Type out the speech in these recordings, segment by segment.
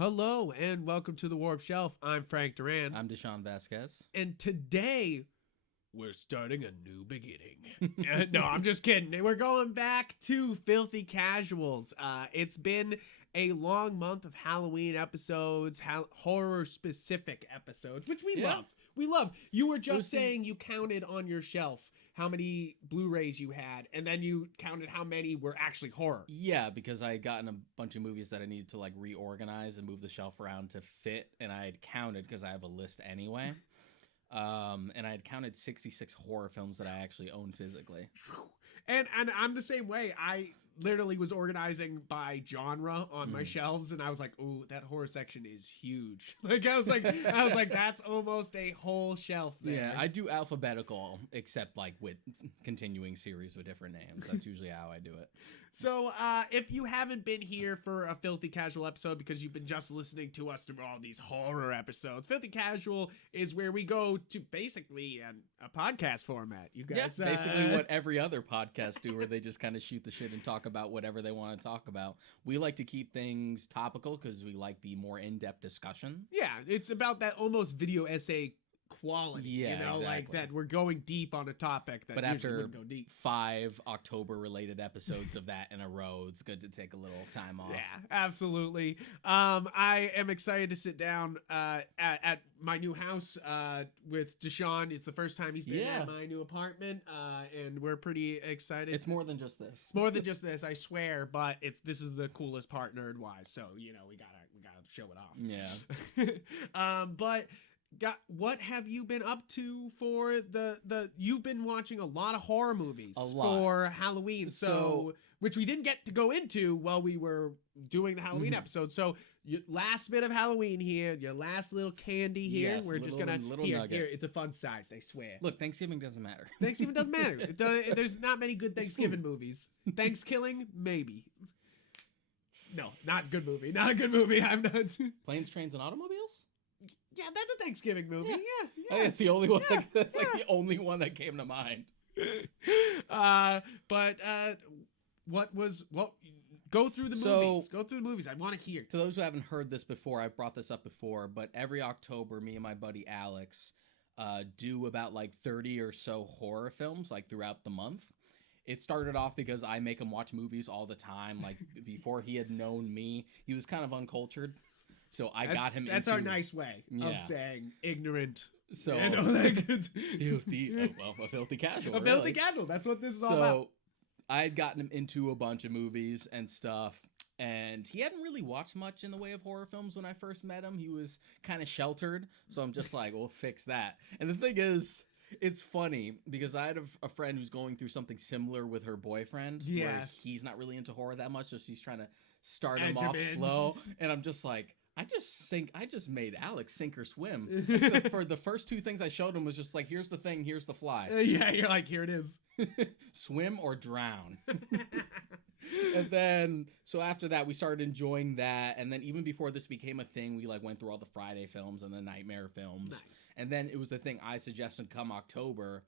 Hello and welcome to the Warp Shelf. I'm Frank Duran. I'm Deshaun Vasquez. And today we're starting a new beginning. No, I'm just kidding. We're going back to Filthy Casuals. It's been a long month of Halloween episodes, horror-specific episodes, which we love. We love. You were just saying you counted on your shelf how many Blu-rays you had, and then you counted how many were actually horror. Yeah, because I had gotten a bunch of movies that I needed to like reorganize and move the shelf around to fit, and I had counted because I have a list anyway. And I had counted 66 horror films that I actually own physically. And I'm the same way. I literally was organizing by genre on my shelves, and I was like, "Ooh, that horror section is huge." I was like, that's almost a whole shelf there. Yeah, I do alphabetical, except like with continuing series with different names. That's usually how I do it. So if you haven't been here for a Filthy Casual episode because you've been just listening to us through all these horror episodes, Filthy Casual is where we go to basically a podcast format. You guys, basically what every other podcast do, where they just kind of shoot the shit and talk about whatever they want to talk about. We like to keep things topical because we like the more in-depth discussion. Yeah, it's about that almost video essay quality, yeah, exactly. Like that we're going deep on a topic that but usually after wouldn't go deep. 5 October related episodes of that in a row, it's good to take a little time off. Yeah, absolutely. I am excited to sit down at my new house with Deshaun. It's the first time he's been at my new apartment, and we're pretty excited. It's more than just this. It's more than just this, I swear. But this is the coolest part, nerd wise. So we gotta show it off. Yeah. But. What have you been up to for the you've been watching a lot of horror movies for Halloween, so which we didn't get to go into while we were doing the Halloween episode. So your last bit of Halloween here, your last little candy here. Yes, we're just gonna here, it's a fun size, I swear. Look, Thanksgiving doesn't matter. Thanksgiving doesn't matter. There's not many good Thanksgiving movies. Thanksgilling, maybe. No, not good movie. Not a good movie. I'm not. Planes, Trains, and Automobiles? Yeah, that's a Thanksgiving movie. Yeah. I think it's the only one. That's like the only one that came to mind. But go through the movies. Go through the movies. I want to hear. To those who haven't heard this before, I've brought this up before, but every October, me and my buddy Alex do about like 30 or so horror films like throughout the month. It started off because I make him watch movies all the time. Like before he had known me, he was kind of uncultured. So got him. That's our nice way of saying ignorant. So filthy. A filthy casual. A filthy casual. That's what this is all about. I had gotten him into a bunch of movies and stuff, and he hadn't really watched much in the way of horror films when I first met him. He was kind of sheltered, so I'm just like, we'll fix that. And the thing is, it's funny because I had a friend who's going through something similar with her boyfriend. Yeah. Where he's not really into horror that much, so she's trying to start him off slow, and I'm just like, I just made Alex sink or swim. For the first 2 things I showed him was just like, here's the thing, here's the fly. Yeah, you're like, here it is. Swim or drown. And then, so after that, we started enjoying that. And then even before this became a thing, we like went through all the Friday films and the Nightmare films. Nice. And then it was the thing I suggested come October.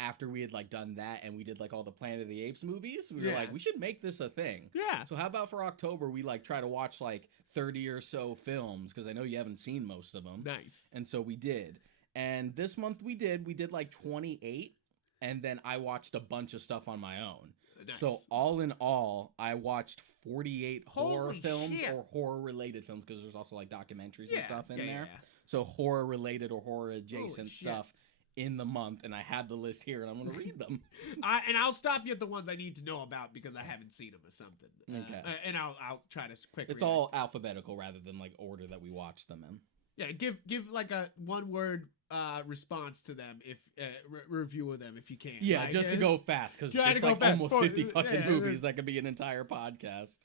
After we had like done that and we did like all the Planet of the Apes movies, we were like, we should make this a thing. Yeah. So how about for October, we like try to watch like 30 or so films, because I know you haven't seen most of them. Nice. And so we did. And this month we did like 28, and then I watched a bunch of stuff on my own. Nice. So all in all, I watched 48 horror films or horror related films, because there's also like documentaries and stuff in there. Yeah. So horror related or horror adjacent stuff in the month, and I have the list here, and I'm going to read them. And I'll stop you at the ones I need to know about because I haven't seen them or something. Okay. And I'll try to quickly. It's all alphabetical rather than like order that we watch them in. Yeah, give like a 1-word response to them, if review of them if you can. Yeah, like, just to go fast, because it's like almost 50 fucking movies that could be an entire podcast.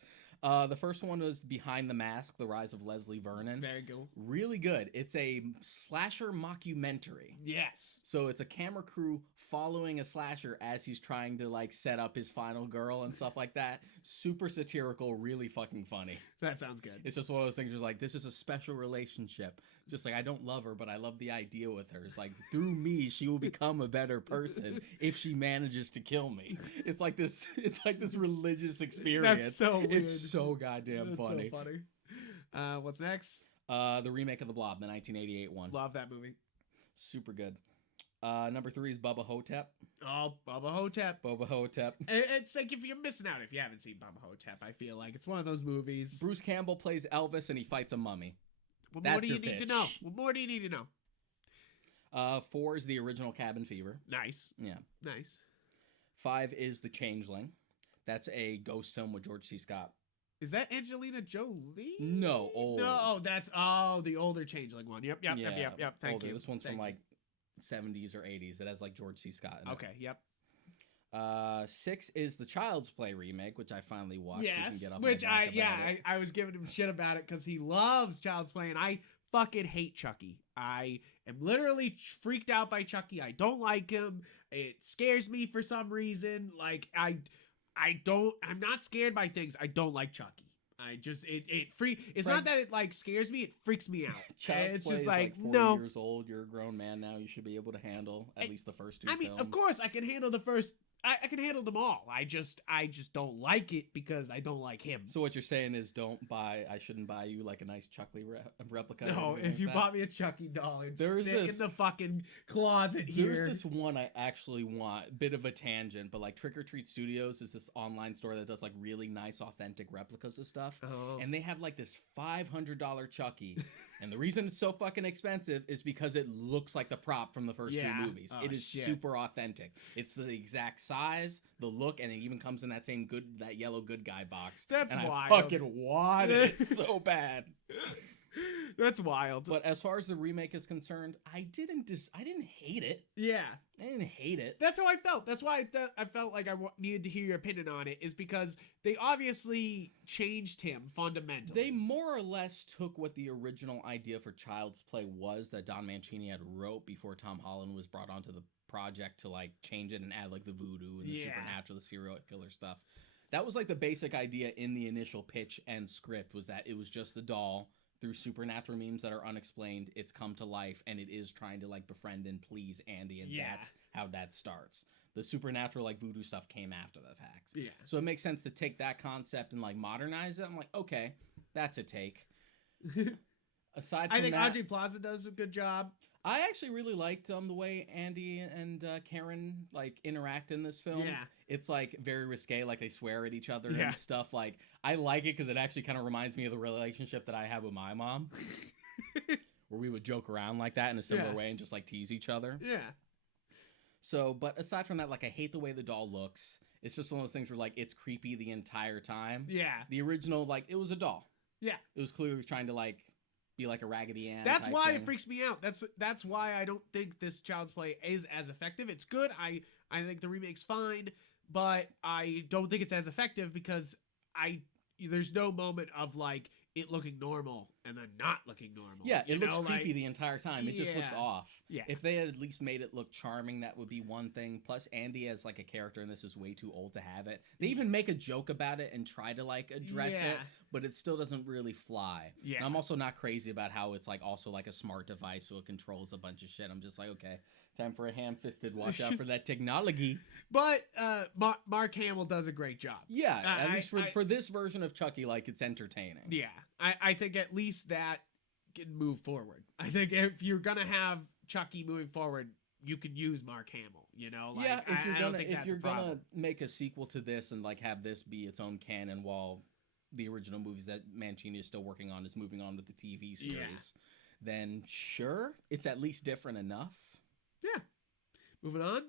The first one was Behind the Mask, The Rise of Leslie Vernon. Very good. Really good. It's a slasher mockumentary. Yes. So it's a camera crew following a slasher as he's trying to like set up his final girl and stuff like that. Super satirical, really fucking funny. That sounds good. It's just one of those things where like, this is a special relationship. Just like, I don't love her, but I love the idea with her. It's like, through me, she will become a better person if she manages to kill me. It's like this religious experience. That's so weird. It's so goddamn funny. So funny. What's next? The remake of The Blob, the 1988 one. Love that movie. Super good. Number 3 is Bubba Hotep. Oh, Bubba Hotep. Bubba Hotep. It's like if you're missing out if you haven't seen Bubba Hotep. I feel like it's one of those movies. Bruce Campbell plays Elvis and he fights a mummy. What more do you need to know? What more do you need to know? 4 is the original Cabin Fever. Nice. Yeah. Nice. 5 is The Changeling. That's a ghost film with George C. Scott. Is that Angelina Jolie? No, old. No, that's the older Changeling one. Yep. Thank older. you. This one's from like 70s or 80s. It has like George C. Scott in it. Okay, yep. 6 is the Child's Play remake, which I finally watched. Yes, so you can get off which my back I was giving him shit about it because he loves Child's Play, and I fucking hate Chucky. I am literally freaked out by Chucky. I don't like him. It scares me for some reason. Like I'm not scared by things. I don't like Chucky. I just it's not that it like scares me, it freaks me out. Child's Play just is like 40 no years old. You're a grown man now. You should be able to handle at least the first 2 I mean, films. of course I can handle the first I can handle them all. I just don't like it because I don't like him. So what you're saying is I shouldn't buy you like a nice Chucky replica. No, if you bought me a Chucky doll, it'd sit in the fucking closet here. There's this one I actually want, bit of a tangent, but like Trick or Treat Studios is this online store that does like really nice authentic replicas of stuff. Oh. And they have like this $500 Chucky. And the reason it's so fucking expensive is because it looks like the prop from the first 2 movies. Oh, it is shit. super authentic. It's the exact size, the look, and it even comes in that same that yellow good guy box. That's and wild. I fucking want it so bad. That's wild. But as far as the remake is concerned, I didn't hate it. Yeah. I didn't hate it. That's how I felt. That's why I felt like I needed to hear your opinion on it, is because they obviously changed him fundamentally. They more or less took what the original idea for Child's Play was that Don Mancini had wrote before Tom Holland was brought onto the project to like change it and add like the voodoo and the supernatural, the serial killer stuff. That was like the basic idea in the initial pitch and script, was that it was just the doll through supernatural memes that are unexplained. It's come to life and it is trying to like befriend and please Andy, and that's how that starts. The supernatural like voodoo stuff came after the fact. Yeah. So it makes sense to take that concept and like modernize it. I'm like, okay, that's a take. Aside from I think that, Audrey Plaza does a good job. I actually really liked the way Andy and Karen like interact in this film. Yeah. It's like very risque, like they swear at each other Yeah. and stuff. Like I like it because it actually kind of reminds me of the relationship that I have with my mom, where we would joke around like that in a similar way and just like tease each other. Yeah. So, but aside from that, like I hate the way the doll looks. It's just one of those things where like it's creepy the entire time. Yeah. The original, like it was a doll. Yeah. It was clearly trying to like be like a Raggedy Ann. That's type why thing. it freaks me out. That's why I don't think this Child's Play is as effective. It's good. I think the remake's fine, but I don't think it's as effective because there's no moment of like it looking normal and then not looking normal. Yeah, it looks know, creepy like, the entire time. It just looks yeah. off. Yeah. If they had at least made it look charming, that would be one thing. Plus, Andy as like a character in this is way too old to have it. They even make a joke about it and try to like address it, but it still doesn't really fly. Yeah. And I'm also not crazy about how it's like also like a smart device, so it controls a bunch of shit. I'm just like, okay, time for a ham-fisted watch out for that technology. But Mark Hamill does a great job. Yeah, at least for this version of Chucky, like it's entertaining. Yeah, I think at least that can move forward. I think if you're gonna have Chucky moving forward, you can use Mark Hamill. You know, like, yeah. If you're gonna gonna make a sequel to this and like have this be its own canon, while the original movies that Mancini is still working on is moving on with the TV series, then sure, it's at least different enough. Yeah. Moving on.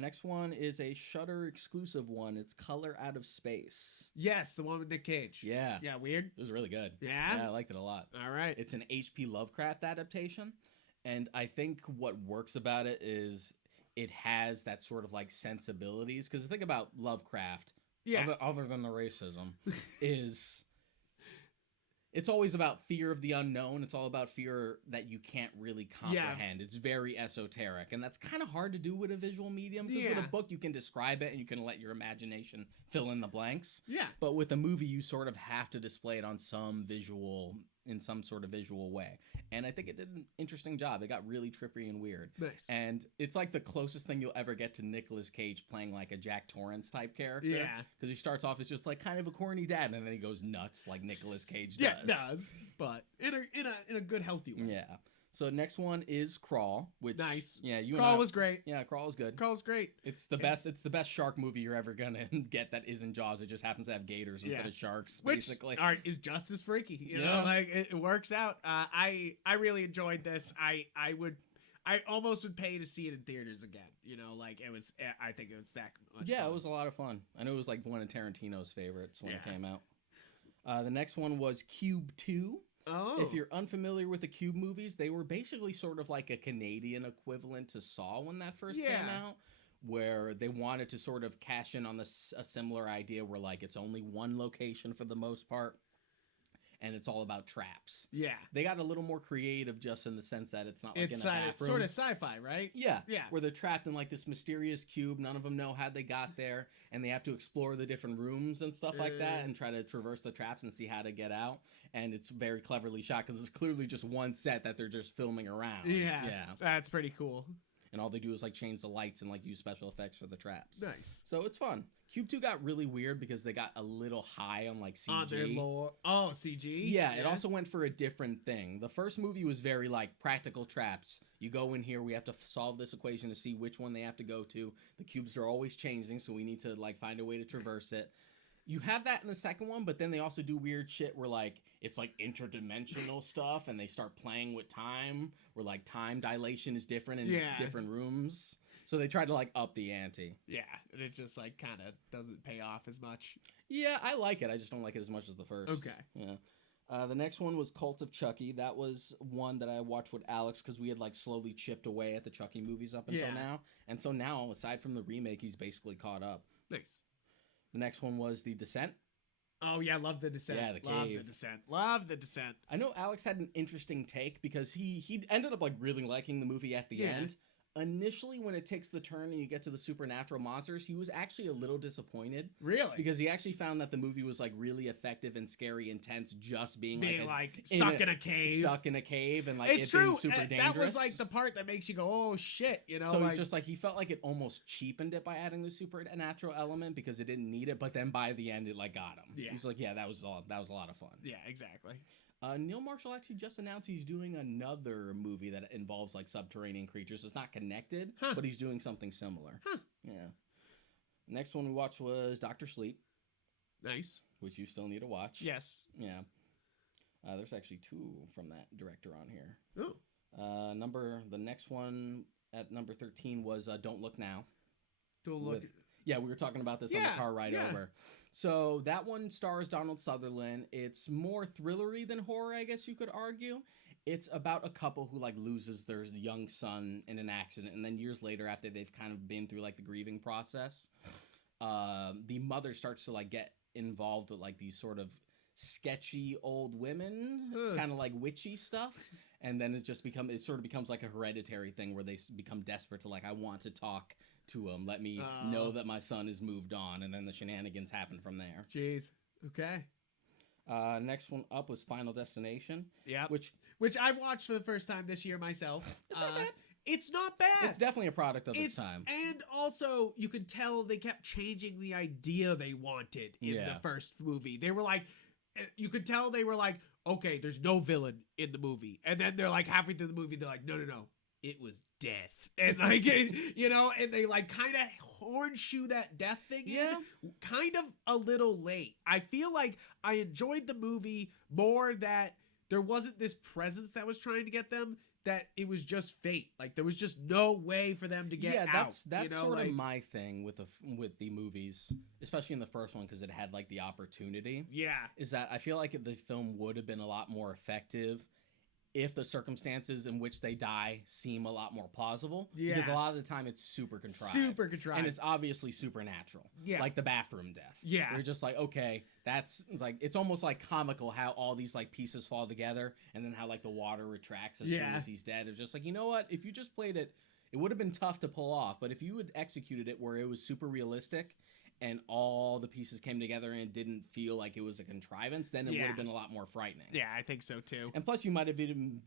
Next one is a Shudder exclusive one. It's Color Out of Space. Yes, the one with Nick Cage. Yeah. Yeah, weird. It was really good. Yeah? Yeah, I liked it a lot. All right. It's an H.P. Lovecraft adaptation. And I think what works about it is it has that sort of like sensibilities. Because the thing about Lovecraft, other than the racism, is it's always about fear of the unknown. It's all about fear that you can't really comprehend. It's very esoteric, and that's kind of hard to do with a visual medium, because with a book you can describe it and you can let your imagination fill in the blanks. Yeah. But with a movie you sort of have to display it on some sort of visual way. And I think it did an interesting job. It got really trippy and weird. Nice. And it's like the closest thing you'll ever get to Nicolas Cage playing like a Jack Torrance type character. Yeah. Because he starts off as just like kind of a corny dad, and then he goes nuts like Nicolas Cage does. Yeah, it does. But in a good, healthy way. Yeah. So next one is Crawl, which nice. Yeah, Crawl was great. Yeah, Crawl was good. Crawl's great. It's the best shark movie you're ever gonna get that isn't Jaws. It just happens to have gators instead of sharks, basically. Which is just as freaky. You know, like it works out. I really enjoyed this. I almost would pay to see it in theaters again. You know, like I think it was that much fun. It was a lot of fun. I know it was like one of Tarantino's favorites when it came out. The next one was Cube 2. Oh. If you're unfamiliar with the Cube movies, they were basically sort of like a Canadian equivalent to Saw when that first came out, where they wanted to sort of cash in on a similar idea where like it's only one location for the most part, and it's all about traps. Yeah. They got a little more creative just in the sense that it's not like in a bathroom. It's sort of sci-fi, right? Yeah. Yeah. Where they're trapped in like this mysterious cube. None of them know how they got there, and they have to explore the different rooms and stuff like that and try to traverse the traps and see how to get out. And it's very cleverly shot because it's clearly just one set that they're just filming around. Yeah. That's pretty cool. And all they do is like change the lights and like use special effects for the traps. Nice. So it's fun. Cube 2 got really weird because they got a little high on like CG. On their lore. Oh, CG? Yeah, it also went for a different thing. The first movie was very like practical traps. You go in here, we have to solve this equation to see which one they have to go to. The cubes are always changing, so we need to like find a way to traverse it. You have that in the second one, but then they also do weird shit where like it's like interdimensional stuff, and they start playing with time, where like time dilation is different in different rooms. So they tried to like up the ante. Yeah, and it just like kind of doesn't pay off as much. Yeah, I like it. I just don't like it as much as the first. Okay. Yeah. The next one was Cult of Chucky. That was one that I watched with Alex because we had like slowly chipped away at the Chucky movies up until now. And so now, aside from the remake, he's basically caught up. Nice. The next one was The Dissent. Oh, yeah, love The Dissent. Yeah, the cave. Love The Dissent. Love The Dissent. I know Alex had an interesting take because he ended up like really liking the movie at the end. Initially, when it takes the turn and you get to the supernatural monsters, he was actually a little disappointed. Really? Because he actually found that the movie was like really effective and scary, intense, just being like stuck in a cave. Stuck in a cave and like it's true. Being super dangerous. That was like the part that makes you go, oh shit, you know? So it's just like he felt like it almost cheapened it by adding the supernatural element because it didn't need it, but then by the end it like got him. Yeah. He's like, yeah, that was a lot of fun. Yeah, exactly. Neil Marshall actually just announced he's doing another movie that involves like subterranean creatures. It's not connected, but he's doing something similar. Yeah. Next one we watched was Dr. Sleep. Nice. Which you still need to watch. Yes. Yeah. There's actually 2 from that director on here. Oh. The next one at number 13 was Don't Look Now. Don't Look. Yeah, we were talking about this on the car ride over. So that one stars Donald Sutherland. It's more thrillery than horror, I guess you could argue. It's about a couple who like loses their young son in an accident, and then years later, after they've kind of been through like the grieving process, the mother starts to like get involved with like these sort of sketchy old women, kind of like witchy stuff. And then it sort of becomes like a hereditary thing where they become desperate to like, I want to talk to him. Let me know that my son has moved on. And then the shenanigans happen from there. Jeez. Okay. Next one up was Final Destination. Yeah. Which I've watched for the first time this year myself. It's not bad. It's not bad. It's definitely a product of its time. And also, you could tell they kept changing the idea they wanted in the first movie. They were like, you could tell they were like, okay, there's no villain in the movie. And then they're like halfway through the movie, they're like, no. It was death. And like, you know, and they like kind of horseshoe that death thing in kind of a little late. I feel like I enjoyed the movie more that there wasn't this presence that was trying to get them, that it was just fate. Like there was just no way for them to get out. That's you know, sort of my thing with the movies, especially in the first one because it had like the opportunity. Yeah. Is that I feel like the film would have been a lot more effective if the circumstances in which they die seem a lot more plausible. Because a lot of the time it's super contrived. Super contrived. And it's obviously supernatural. Yeah. Like the bathroom death. Yeah. You're just like, okay, it's almost like comical how all these like pieces fall together and then how like the water retracts as soon as he's dead. It's just like, you know what? If you just played it, it would have been tough to pull off. But if you had executed it where it was super realistic and all the pieces came together and it didn't feel like it was a contrivance, then it would have been a lot more frightening. Yeah, I think so too. And plus, you might have even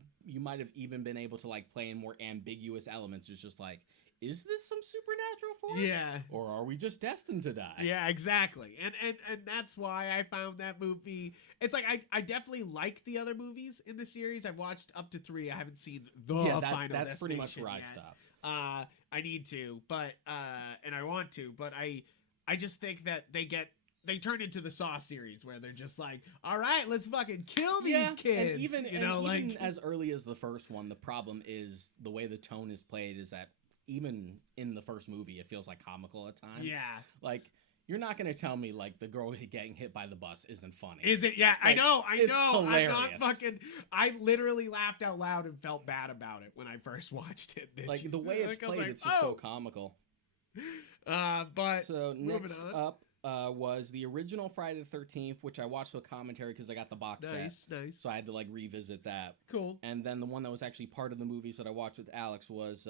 been able to like play in more ambiguous elements. It's just like, is this some supernatural force? Yeah. Or are we just destined to die? Yeah, exactly. And that's why I found that movie. It's like I definitely like the other movies in the series. I've watched up to 3. I haven't seen the final. That's pretty much where yet. I stopped. I need to, but and I want to, but I just think that they turn into the Saw series where they're just like, all right, let's fucking kill these kids. And even like as early as the first one, the problem is the way the tone is played is that even in the first movie, it feels like comical at times. Yeah. Like, you're not going to tell me, like, the girl getting hit by the bus isn't funny. Is it? Yeah, like, I know. Hilarious. I'm not fucking... I literally laughed out loud and felt bad about it when I first watched it. Like, the way it's played, it's just so comical. But so next up was the original Friday the 13th, which I watched with commentary because I got the box set. Nice. So I had to, like, revisit that. Cool. And then the one that was actually part of the movies that I watched with Alex was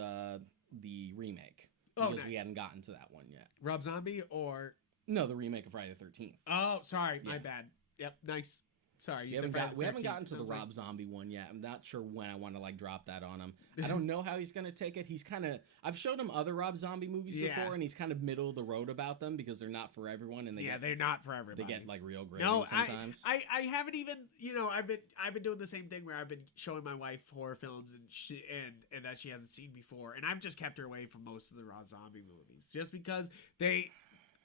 the remake. Because we hadn't gotten to that one yet. Rob Zombie or... No, the remake of Friday the 13th. Oh, sorry. My bad. Yep, nice. Sorry, we haven't gotten to the Rob Zombie one yet. I'm not sure when I want to like drop that on him. I don't know how he's gonna take it. He's kind of I've showed him other Rob Zombie movies before, and he's kind of middle of the road about them because they're not for everyone, and they're not for everybody. They get like real grading sometimes. I haven't even I've been doing the same thing where I've been showing my wife horror films and that she hasn't seen before, and I've just kept her away from most of the Rob Zombie movies just because they,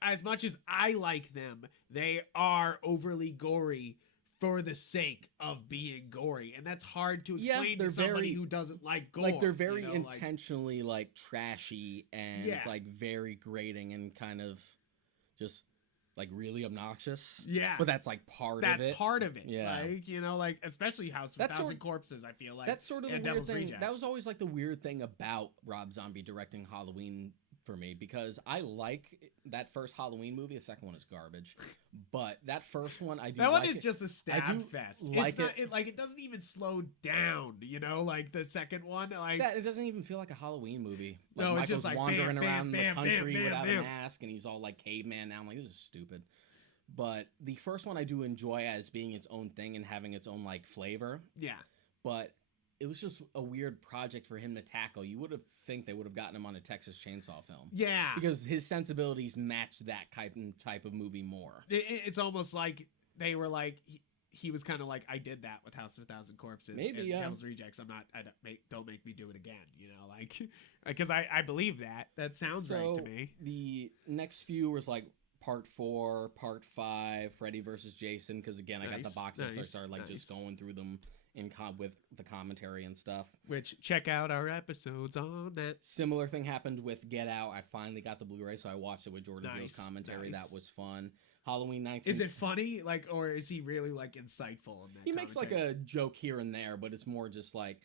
as much as I like them, they are overly gory for the sake of being gory, and that's hard to explain to somebody who doesn't like gore. Like they're very intentionally like trashy, and it's like very grating and kind of just like really obnoxious. Yeah, but that's like part of it. That's part of it. Yeah, like like especially House of a Thousand Corpses. I feel like that's sort of the weird Devil's thing. Rejects. That was always like the weird thing about Rob Zombie directing Halloween for me, because I like that first Halloween movie. The second one is garbage, but that first one I do. That one like is just a stab fest. Like it doesn't even slow down. Like the second one, like that. It doesn't even feel like a Halloween movie. Like no, Michael's it's just like wandering around the country without a mask, and he's all like caveman now. I'm like, this is stupid. But the first one I do enjoy as being its own thing and having its own like flavor. Yeah. But it was just a weird project for him to tackle. You would have think they would have gotten him on a Texas Chainsaw film. Yeah. Because his sensibilities match that type of movie more. It's almost like they were like, he was kind of like, I did that with House of a Thousand Corpses. Maybe, and Devil's Rejects. Don't make me do it again, like, because I believe that. That sounds right to me. The next few was like Part 4, Part 5, Freddy versus Jason, because again, I got the boxes, so I started like just going through them with the commentary and stuff. Which, check out our episodes on that. Similar thing happened with Get Out. I finally got the Blu-ray, so I watched it with Jordan Peele's commentary. That was fun. Halloween 19. Is it funny, like, or is he really like insightful in that? He makes like a joke here and there, but it's more just like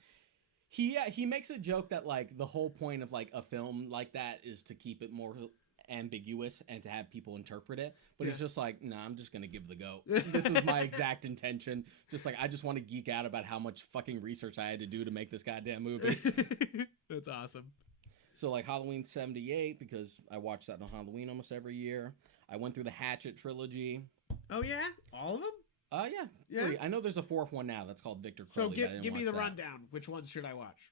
he makes a joke that like the whole point of like a film like that is to keep it more ambiguous and to have people interpret it, but it's just like, nah, I'm just gonna give the go. This was my exact intention. Just like, I just want to geek out about how much fucking research I had to do to make this goddamn movie. That's awesome. So like Halloween 78, because I watch that on Halloween almost every year. I went through the Hatchet trilogy. Oh yeah, all of them. Yeah. 3. I know there's a 4th one now that's called Victor Crowley. So give me the rundown. Which ones should I watch?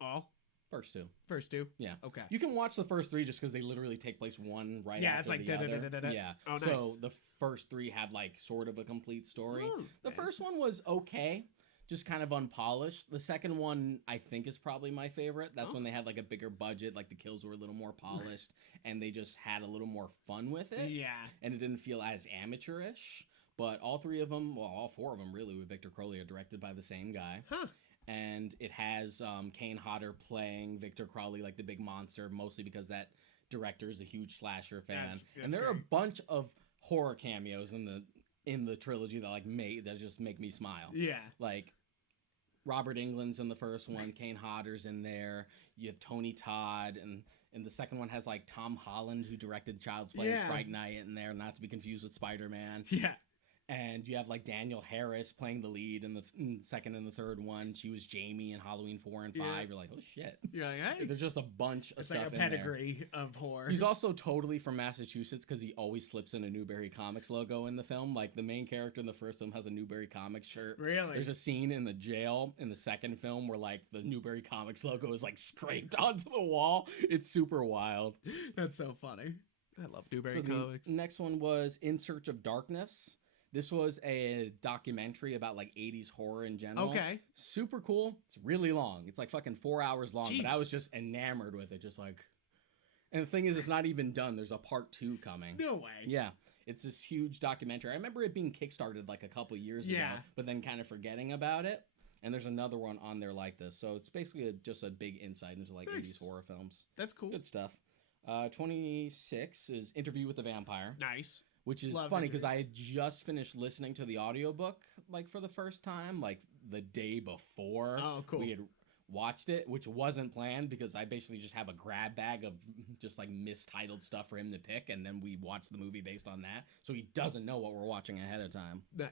All. First 2. First 2? Yeah. Okay. You can watch the first 3 just because they literally take place one right after the other. Yeah, it's like Yeah. Oh, nice. So the first 3 have like sort of a complete story. The first one was okay, just kind of unpolished. The second one I think is probably my favorite. That's when they had like a bigger budget, like the kills were a little more polished, and they just had a little more fun with it. Yeah. And it didn't feel as amateurish. But all 3 of them, well, all 4 of them really, with Victor Crowley, are directed by the same guy. Huh. And it has Kane Hodder playing Victor Crowley, like the big monster, mostly because that director is a huge slasher fan. And there are a bunch of horror cameos in the trilogy that just make me smile. Yeah. Like Robert Englund's in the first one. Kane Hodder's in there. You have Tony Todd, and the second one has like Tom Holland, who directed Child's Play and Fright Night, in there, not to be confused with Spider-Man. Yeah. And you have like Danielle Harris playing the lead in the second and the third one. She was Jamie in Halloween 4 and 5. Yeah. You're like, oh shit. You're like, hey. There's just a bunch of It's stuff like a in there. pedigree of horror. He's also totally from Massachusetts because he always slips in a Newberry Comics logo in the film. Like the main character in the first film has a Newberry Comics shirt. Really? There's a scene in the jail in the second film where like the Newberry Comics logo is like scraped onto the wall. It's super wild. That's so funny. I love Newberry So Comics. the next one was In Search of Darkness. This was a documentary about like 80s horror in general. Okay. Super cool. It's really long. It's like fucking 4 hours long, Jesus. but I was just enamored with it. Just like, and the thing is, it's not even done. There's a part 2 coming. No way. Yeah. It's this huge documentary. I remember it being kickstarted like a couple years ago, but then kind of forgetting about it. And there's another one on there like this. So it's basically just a big insight into like 80s horror films. That's cool. Good stuff. 26 is Interview with the Vampire. Nice. Which is funny because I had just finished listening to the audiobook like for the first time, like the day before we had watched it, which wasn't planned because I basically just have a grab bag of just like mistitled stuff for him to pick, and then we watch the movie based on that. So he doesn't know what we're watching ahead of time. Nice.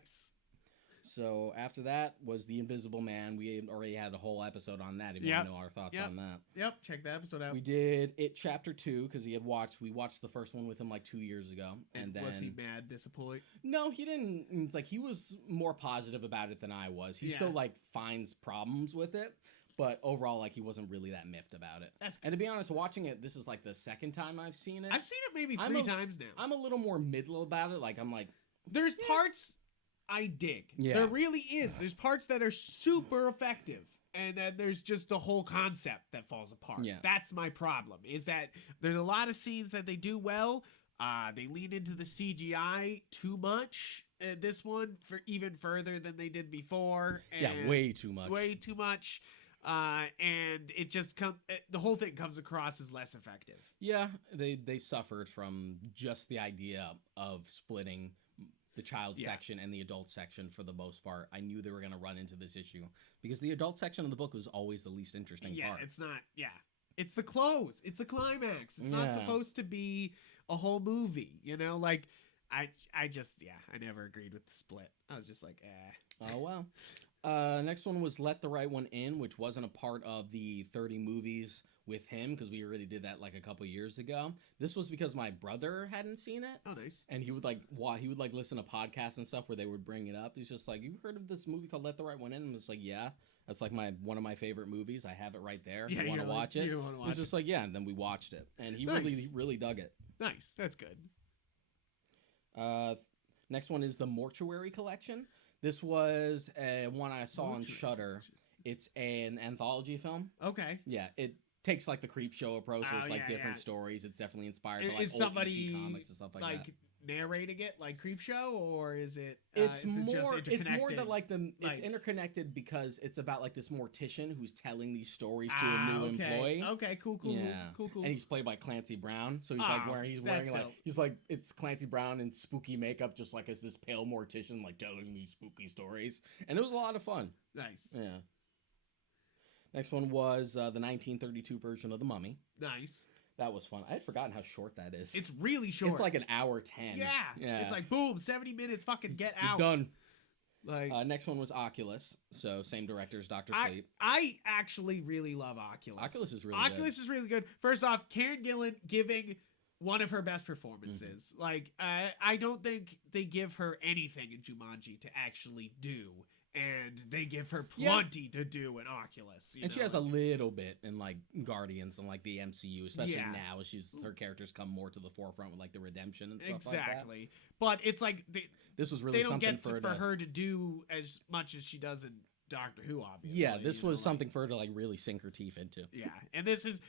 So after that was The Invisible Man. We already had a whole episode on that if you want to know our thoughts on that. Yep, check the episode out. We did It Chapter 2 because we watched the first one with him like 2 years ago. And then was he mad, disappointed? No, he didn't. It's like he was more positive about it than I was. He still like finds problems with it, but overall like he wasn't really that miffed about it. That's good. And to be honest, watching it, this is like the second time I've seen it. I've seen it maybe three times now. I'm a little more middle about it. Like I'm like, there's parts I dig. Yeah. There really is. There's parts that are super effective. And then there's just the whole concept that falls apart. Yeah. That's my problem, is that there's a lot of scenes that they do well. They lean into the CGI too much. This one for even further than they did before. And way too much. Way too much. And it just the whole thing comes across as less effective. Yeah, they suffered from just the idea of splitting the child section and the adult section for the most part. I knew they were going to run into this issue because the adult section of the book was always the least interesting part. It's not. Yeah, it's the close. It's the climax. It's not supposed to be a whole movie. You know, like I never agreed with the split. I was just like, eh. Oh well. Next one was Let the Right One In, which wasn't a part of the 30 movies with him because we already did that like a couple years ago. This was because my brother hadn't seen it. Oh, nice. And he would listen to podcasts and stuff where they would bring it up. He's just like, "You heard of this movie called Let the Right One In?" And it's like, "Yeah, that's like one of my favorite movies. I have it right there. Yeah, you want to watch it?" You want to watch He's just like, "Yeah." And then we watched it, and he really dug it. Nice. That's good. Next one is the Mortuary collection. This was one I saw on Shudder. It's an anthology film. Okay. Yeah, it takes like the creep show approach. There's like different stories. It's definitely inspired by like is old somebody DC comics and stuff like that. Narrating it like Creepshow, or is it? It's is more. It It's more that like it's interconnected because it's about like this mortician who's telling these stories to a new employee. Okay, cool. Yeah. Cool. And he's played by Clancy Brown, so he's wearing it's Clancy Brown in spooky makeup, just like as this pale mortician, like telling these spooky stories, and it was a lot of fun. Nice. Yeah. Next one was the 1932 version of The Mummy. Nice. That was fun. I had forgotten how short that is. It's really short. It's like an hour 10. Yeah. It's like, boom, 70 minutes, fucking get out. Done. Like next one was Oculus. So same directors, Dr. Sleep. I actually really love Oculus. Oculus is really good. First off, Karen Gillan giving one of her best performances. Mm-hmm. Like, I don't think they give her anything in Jumanji to actually do. And they give her plenty to do in Oculus. And she has a little bit in like Guardians and like the MCU, especially now as her characters come more to the forefront with like the redemption and stuff like that. Exactly. But it's like this was really something don't get for her to do as much as she does in Doctor Who, obviously. Yeah, this was something for her to like really sink her teeth into. Yeah, and this is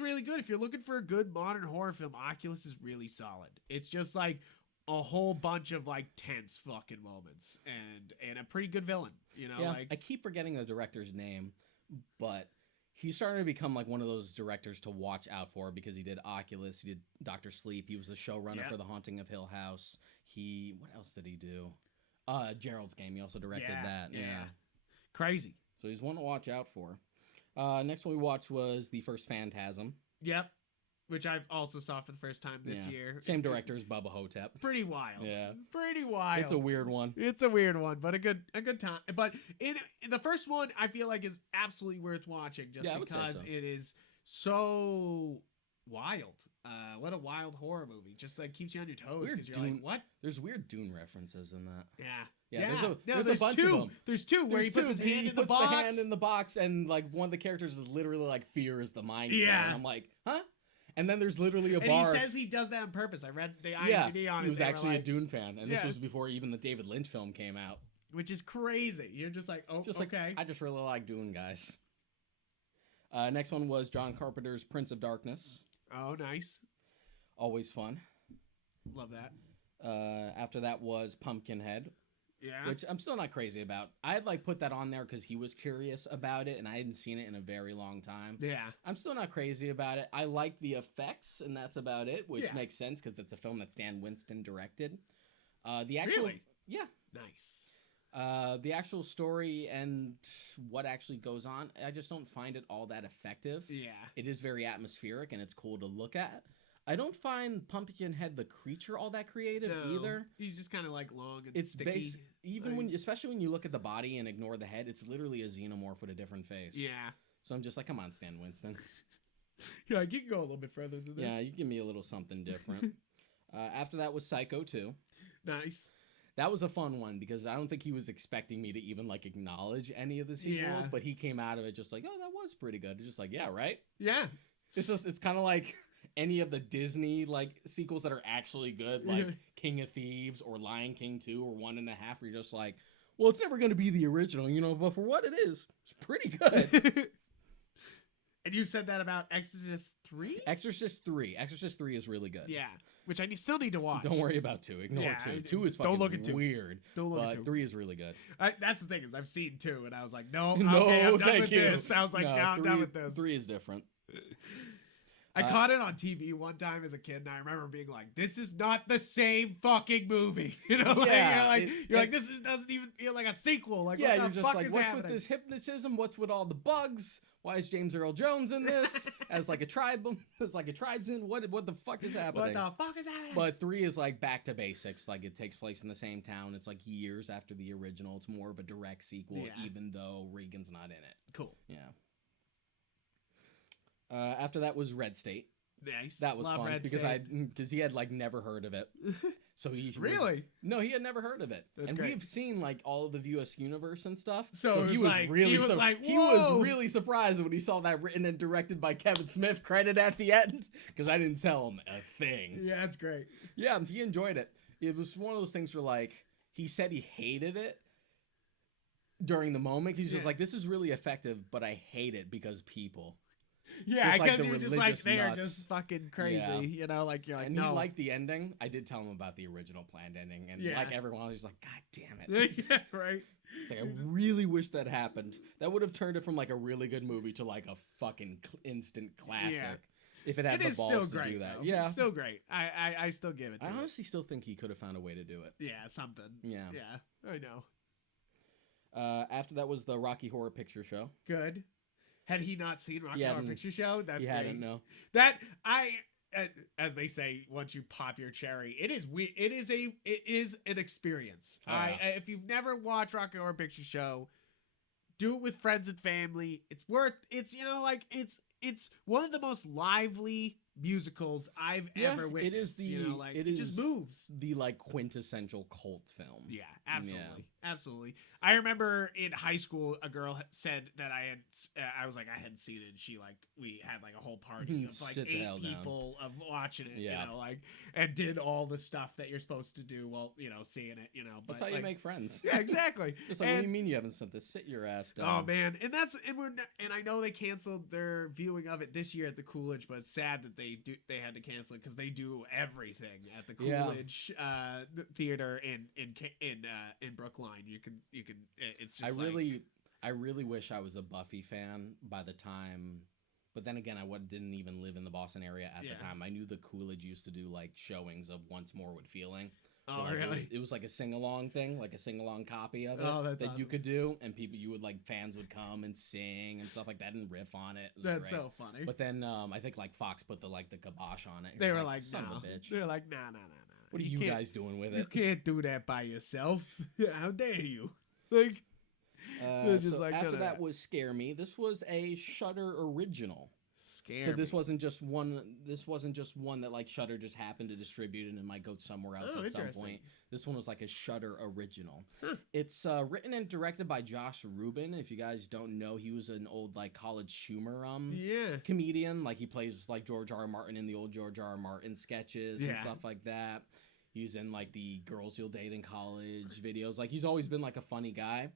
really good. If you're looking for a good modern horror film, Oculus is really solid. It's just like a whole bunch of like tense fucking moments and a pretty good villain, you know. Yeah, like I keep forgetting the director's name, but he's starting to become like one of those directors to watch out for because he did Oculus, he did Dr. Sleep, he was the showrunner for The Haunting of Hill House. What else did he do? Gerald's Game. He also directed that. Yeah. Crazy. So he's one to watch out for. Next one we watched was the First Phantasm. Yep. Which I've also saw for the first time this year. Same director as Bubba Hotep. Pretty wild. Yeah. Pretty wild. It's a weird one. It's a weird one, but a good time. But in the first one, I feel like is absolutely worth watching just because it is so wild. What a wild horror movie. Just like keeps you on your toes because you're like, what? There's weird Dune references in that. Yeah. There's a bunch of them. There's two where he puts his hand in the box. The hand in the box, and like one of the characters is literally like, fear is the mind. Yeah. I'm like, huh? And then there's literally a bar. And he says he does that on purpose. I read the IMDb on it. He was actually a Dune fan, and this was before even the David Lynch film came out. Which is crazy. You're just like, oh, okay. I just really like Dune, guys. Next one was John Carpenter's Prince of Darkness. Oh, nice. Always fun. Love that. After that was Pumpkinhead. Yeah. Which I'm still not crazy about. I had like put that on there because he was curious about it and I hadn't seen it in a very long time. Yeah. I'm still not crazy about it. I like the effects and that's about it, which makes sense because it's a film that Stan Winston directed. Really? Yeah. Nice. The actual story and what actually goes on, I just don't find it all that effective. Yeah. It is very atmospheric and it's cool to look at. I don't find Pumpkinhead the creature all that creative either. He's just kind of like long and sticky. Especially when you look at the body and ignore the head, it's literally a xenomorph with a different face. Yeah. So I'm just like, come on, Stan Winston. Yeah, you can go a little bit further than this. Yeah, you give me a little something different. After that was Psycho 2. Nice. That was a fun one because I don't think he was expecting me to even like acknowledge any of the sequels, but he came out of it just like, oh, that was pretty good. Just like, yeah, right? Yeah. It's kind of like any of the Disney like sequels that are actually good, like King of Thieves or Lion King 2 or 1.5, where you're just like, well, it's never going to be the original, but for what it is, it's pretty good. And you said that about Exorcist 3? Exorcist 3. Exorcist 3 is really good. Yeah, which I still need to watch. Don't worry about 2. Ignore 2. 2 is fucking weird. Don't look at 2. 3 is really good. That's the thing is I've seen 2 and I was like, no, no, okay, I'm done thank with you. this. I was like, no, I'm done with this. 3 is different. I caught it on TV one time as a kid, and I remember being like, "This is not the same fucking movie." You're like, "This doesn't even feel like a sequel." Like, yeah, what the you're fuck just like, is "What's happening? with this hypnotism? What's with all the bugs? Why is James Earl Jones in this as like a tribal? It's like a tribesman. What the fuck is happening? What the fuck is happening?" But 3 is like back to basics. Like it takes place in the same town. It's like years after the original. It's more of a direct sequel, even though Regan's not in it. Cool. Yeah. After that was Red State. Nice. That was fun because he had like never heard of it. So he he had never heard of it. That's and great. we've seen like all of the View Askew universe and stuff. So he was really surprised when he saw that written and directed by Kevin Smith credit at the end because I didn't tell him a thing. Yeah, that's great. Yeah, he enjoyed it. It was one of those things where like he said he hated it during the moment. He's just like, this is really effective, but I hate it because people. Yeah, because you're just like, they are just fucking crazy, you're like, and no. he liked the ending. I did tell him about the original planned ending, and like everyone else, he's like, God damn it. Yeah, right. It's like, I really wish that happened. That would have turned it from like a really good movie to like a fucking instant classic. Yeah. If it had the balls to do that. Though. Yeah. It's still great. I still give it to I honestly still think he could have found a way to do it. Yeah, something. Yeah. Yeah, I know. After that was the Rocky Horror Picture Show. Good. Had he not seen Rocky Horror Picture Show? That's great. Hadn't, no. That as they say, once you pop your cherry, it is an experience. If you've never watched Rocky Horror Picture Show, do it with friends and family. It's one of the most lively musicals I've ever witnessed. It just moves. The like quintessential cult film. Yeah, absolutely. Absolutely. I remember in high school, a girl said that I was like, I hadn't seen it. And we had like a whole party of like 8 people of watching it, and did all the stuff that you're supposed to do while, seeing it, That's how you make friends. Yeah, exactly. It's like, what do you mean you haven't sent this? Sit your ass down. Oh man. And I know they canceled their viewing of it this year at the Coolidge, but it's sad that they had to cancel it because they do everything at the Coolidge theater in Brookline. You can it's just I really wish I was a Buffy fan by the time, but then again, I didn't even live in the Boston area at the time. I knew the Coolidge used to do like showings of Once More with Feeling, Oh, Like, really? It was like a sing-along thing, like a sing-along copy of it Oh, that's that you awesome. could do, and fans would come and sing and stuff like that and riff on it. It was That's great. so funny. But then I think like Fox put the kibosh on it. They was were like, son no. of a bitch. They're like, nah. What are you guys doing with You it? can't do that by yourself. How dare you? Like, they're just So like, after no. that was Scare Me. This was a Shudder original. Scare So this me. wasn't just one. This wasn't just one that like Shudder just happened to distribute and it might go somewhere else at some Interesting. point. This one was like a Shudder original. Huh. It's written and directed by Josh Rubin. If you guys don't know, he was an old like college humor Yeah. comedian. Like he plays like George R. R. Martin in the old George R. R. Martin sketches and Yeah. stuff like that. He's in like the Girls You'll Date in College videos. Like he's always been like a funny guy.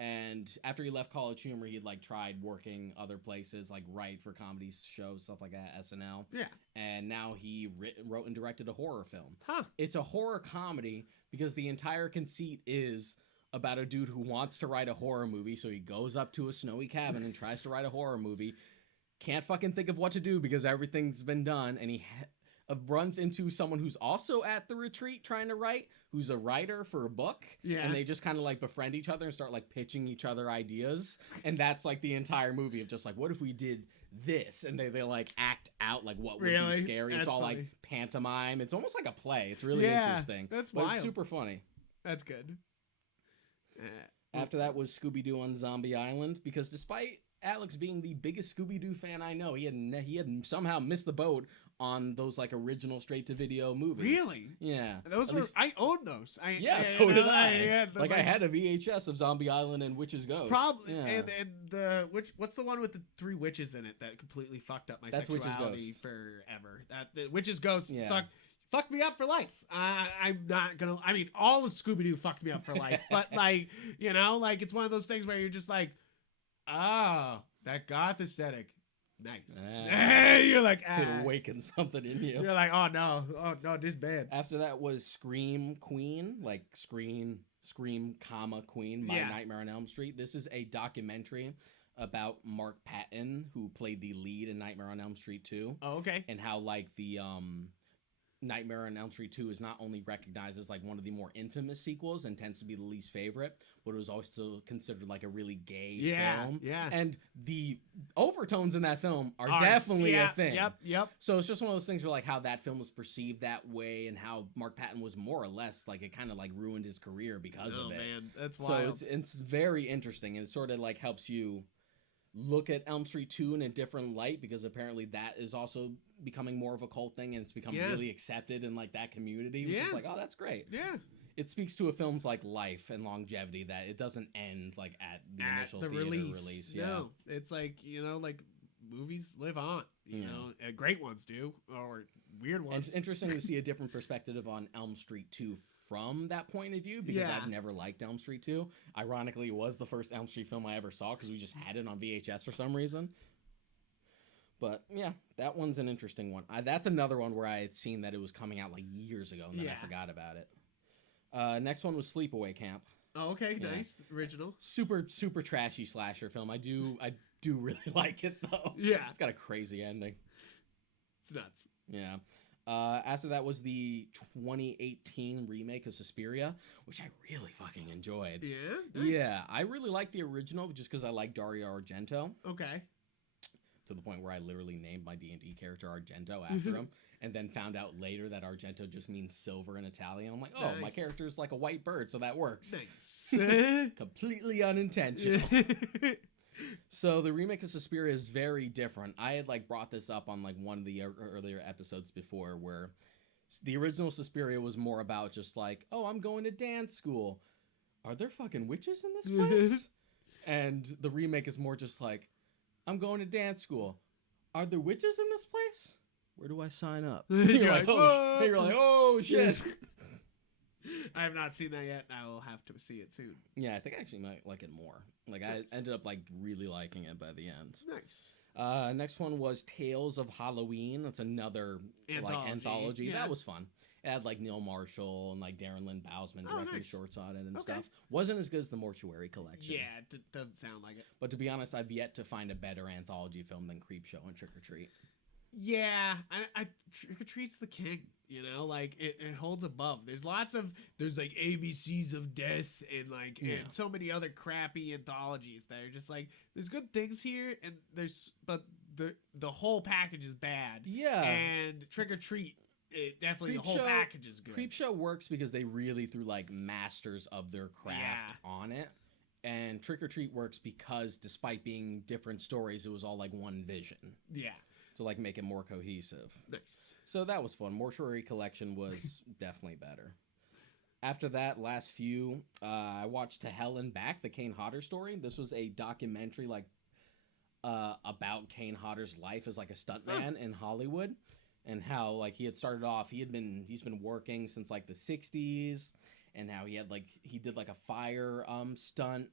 And after he left College Humor, he'd like tried working other places, like write for comedy shows, stuff like that, SNL. Yeah. And now he wrote and directed a horror film. Huh. It's a horror comedy because the entire conceit is about a dude who wants to write a horror movie. So he goes up to a snowy cabin and tries to write a horror movie. Can't fucking think of what to do because everything's been done. And he runs into someone who's also at the retreat trying to write, who's a writer for a book. Yeah. And they just kind of like befriend each other and start like pitching each other ideas. And that's like the entire movie of just like, what if we did this? And they like act out like what would be scary. That's it's all funny. like pantomime. It's almost like a play. It's really interesting. That's but wild. it's super funny. That's good. After that was Scooby-Doo on Zombie Island, because despite Alex being the biggest Scooby-Doo fan I know, he had somehow missed the boat on those like original straight-to-video movies. Really? Yeah. Those At were least- I owned those. so did I. had the, I had a VHS of Zombie Island and Witch's Ghost. Probably, Yeah. and the what's the one with the 3 witches in it that completely fucked up my That's Witch's sexuality Ghost. forever? That the Witch's Ghost Yeah. fucked me up for life. I'm not gonna. I mean, all of Scooby-Doo fucked me up for life. But like, like it's one of those things where you're just like, oh, that goth aesthetic, nice. You're like, It awakens something in you. You're like, oh no, this bad. After that was Scream Queen, like Scream, comma Queen, My Yeah. Nightmare on Elm Street. This is a documentary about Mark Patton, who played the lead in Nightmare on Elm Street 2, Oh, okay. and how like the Nightmare on Elm Street 2 is not only recognized as like one of the more infamous sequels and tends to be the least favorite, but it was also considered like a really gay film. Yeah. And the overtones in that film are definitely a thing. Yep. So it's just one of those things where like how that film was perceived that way and how Mark Patton was more or less like it kind of like ruined his career because of it. Man, that's So wild. it's very interesting, and it sort of like helps you look at Elm Street 2 in a different light, because apparently that is also becoming more of a cult thing and it's become really accepted in like that community, which is like, oh, that's great. Yeah. It speaks to a film's like life and longevity, that it doesn't end like at the initial theater release. Yeah. No, it's like, like movies live on, you know, and great ones do, or weird And ones. it's interesting to see a different perspective on Elm Street 2 from that point of view, because I've never liked Elm Street 2. Ironically, it was the first Elm Street film I ever saw because we just had it on VHS for some reason. But yeah, that one's an interesting one. That's another one where I had seen that it was coming out like years ago and then I forgot about it. Next one was Sleepaway Camp. Oh, okay, nice. Original. Super trashy slasher film. I do really like it though. Yeah. It's got a crazy ending. It's nuts. Yeah. After that was the 2018 remake of Suspiria, which I really fucking enjoyed. Yeah? Nice. Yeah, I really like the original just because I like Dario Argento, Okay. to the point where I literally named my D&D character Argento after him, and then found out later that Argento just means silver in Italian. I'm like, oh, my Nice. character's like a white bird, so that works. Nice. Completely unintentional. So the remake of Suspiria is very different. I had like brought this up on like one of the earlier episodes before, where the original Suspiria was more about just like, oh, I'm going to dance school. Are there fucking witches in this place? And the remake is more just like, I'm going to dance school. Are there witches in this place? Where do I sign up? You're like, oh shit. I have not seen that yet. I will have to see it soon. Yeah, I think I actually might like it more. Like I ended up like really liking it by the end. Nice. Next one was Tales of Halloween. That's another like anthology. Yeah. That was fun. It had like Neil Marshall and like Darren Lynn Bousman directing nice. shorts on it and Okay. stuff. Wasn't as good as the Mortuary collection. Yeah, it doesn't sound like it. But to be honest, I've yet to find a better anthology film than Creepshow and Trick or Treat. Yeah, I Trick or Treat's the king. You know, like it holds above. There's like ABCs of Death and like and so many other crappy anthologies that are just like there's good things here and but the whole package is bad. Yeah. And Trick or Treat, definitely the whole package is good. Creepshow works because they really threw like masters of their craft on it. And Trick or Treat works because despite being different stories, it was all like one vision. Yeah. To like make it more cohesive. Nice. So that was fun. Mortuary Collection was definitely better. After that, last few, I watched To Hell and Back, the Kane Hodder story. This was a documentary like about Kane Hodder's life as like a stuntman in Hollywood, and how like he had started off. He's been working since like the 60s, and how he did like a fire stunt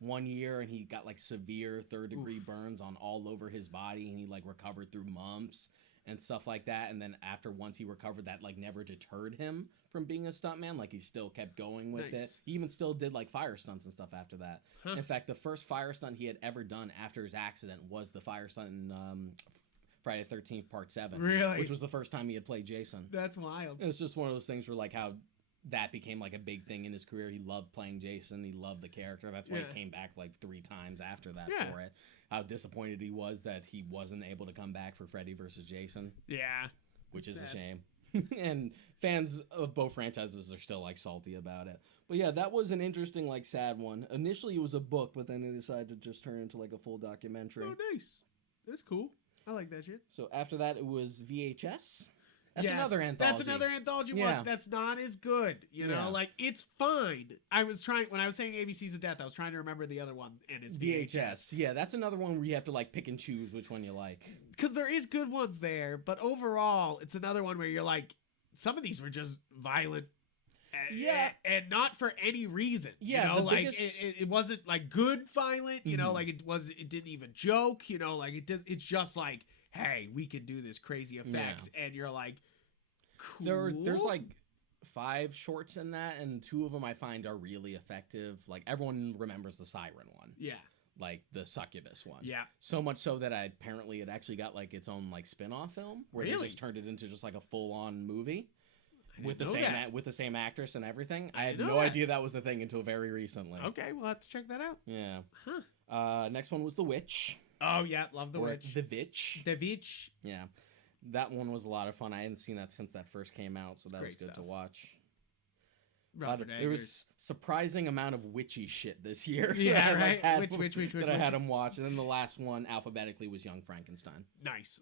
one year, and he got like severe 3rd-degree burns on all over his body, and he like recovered through mumps and stuff like that. And then once he recovered, that like never deterred him from being a stuntman. Like he still kept going with it. He even still did like fire stunts and stuff after that. In fact, the first fire stunt he had ever done after his accident was the fire stunt in Friday the 13th Part 7. Really? Which was the first time he had played Jason. That's wild. And it's just one of those things where like how that became like a big thing in his career. He loved playing Jason. He loved the character. That's why he came back like 3 times after that for it. How disappointed he was that he wasn't able to come back for Freddy versus Jason. Yeah. Which is a shame. And fans of both franchises are still like salty about it. But yeah, that was an interesting like sad one. Initially it was a book, but then they decided to just turn it into like a full documentary. Oh, nice. That's cool. I like that shit. So after that it was VHS. That's another anthology. That's another anthology one that's not as good. You know, like it's fine. I was trying when I was saying ABCs of Death, I was trying to remember the other one, and it's VHS. Yeah, that's another one where you have to like pick and choose which one you like. Because there is good ones there, but overall, it's another one where you're like, some of these were just violent. And not for any reason. Yeah, you know, like it wasn't like good violent. You know, like it didn't even joke. You know, like it's just like, hey, we can do this crazy effect, and you're like, cool. There's like 5 shorts in that, and 2 of them I find are really effective. Like everyone remembers the Siren one. Yeah. Like the Succubus one. Yeah. So much so that apparently it actually got like its own like spin-off film where they just turned it into just like a full-on movie with the same actress and everything. I had no idea that was a thing until very recently. Okay, we'll have to check that out. Yeah. Huh. Next one was The Witch. Oh yeah, love The Witch. The Witch. The Witch. Yeah. That one was a lot of fun. I hadn't seen that since that first came out, so that was good to watch. There was surprising amount of witchy shit this year. Yeah, right. That I had him watch, and then the last one alphabetically was Young Frankenstein. Nice.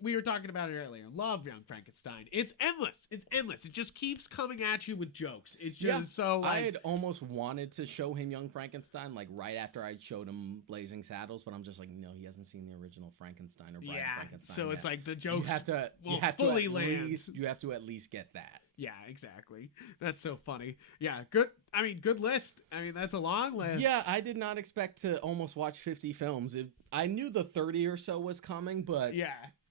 We were talking about it earlier. Love Young Frankenstein. It's endless. It just keeps coming at you with jokes. It's just so. Like, I had almost wanted to show him Young Frankenstein like right after I showed him Blazing Saddles, but I'm just like, no, he hasn't seen the original Frankenstein or Bride of Frankenstein. So it's like the jokes. You have to at least get that. Yeah, exactly. That's so funny. Yeah, good. I mean, good list. I mean, that's a long list. Yeah, I did not expect to almost watch 50 films. I knew the 30 or so was coming, but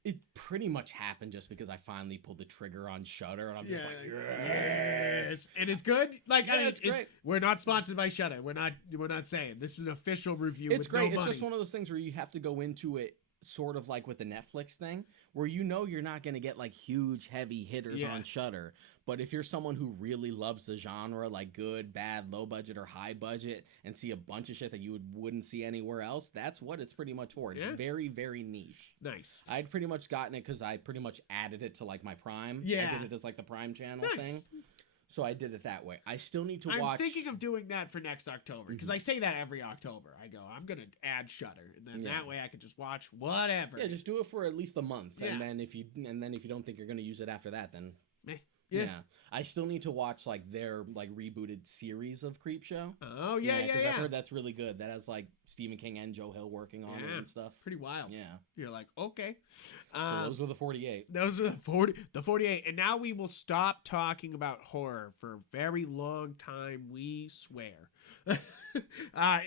it pretty much happened just because I finally pulled the trigger on Shudder, and I'm just like, yes. And it's good. Like, I mean, it's great. We're not sponsored by Shudder. We're not saying this is an official review. It's great. No money. It's just one of those things where you have to go into it sort of like with the Netflix thing, where you know you're not going to get like huge heavy hitters on Shudder, but if you're someone who really loves the genre, like good, bad, low budget, or high budget, and see a bunch of shit that you wouldn't see anywhere else, that's what it's pretty much for. It's very, very niche. Nice. I'd pretty much gotten it because I pretty much added it to like my Prime. Yeah. I did it as like the Prime channel thing. So I did it that way. I still need to watch. I'm thinking of doing that for next October because I say that every October. I go, I'm gonna add Shudder, and then that way I could just watch whatever. Yeah, just do it for at least a month, and then if you don't think you're gonna use it after that, then yeah. I still need to watch like their like rebooted series of Creepshow. Oh yeah. Because I've heard that's really good. That has like Stephen King and Joe Hill working on it and stuff. Pretty wild. Yeah. You're like, okay. So those were the 48. Those are the 48. And now we will stop talking about horror for a very long time, we swear.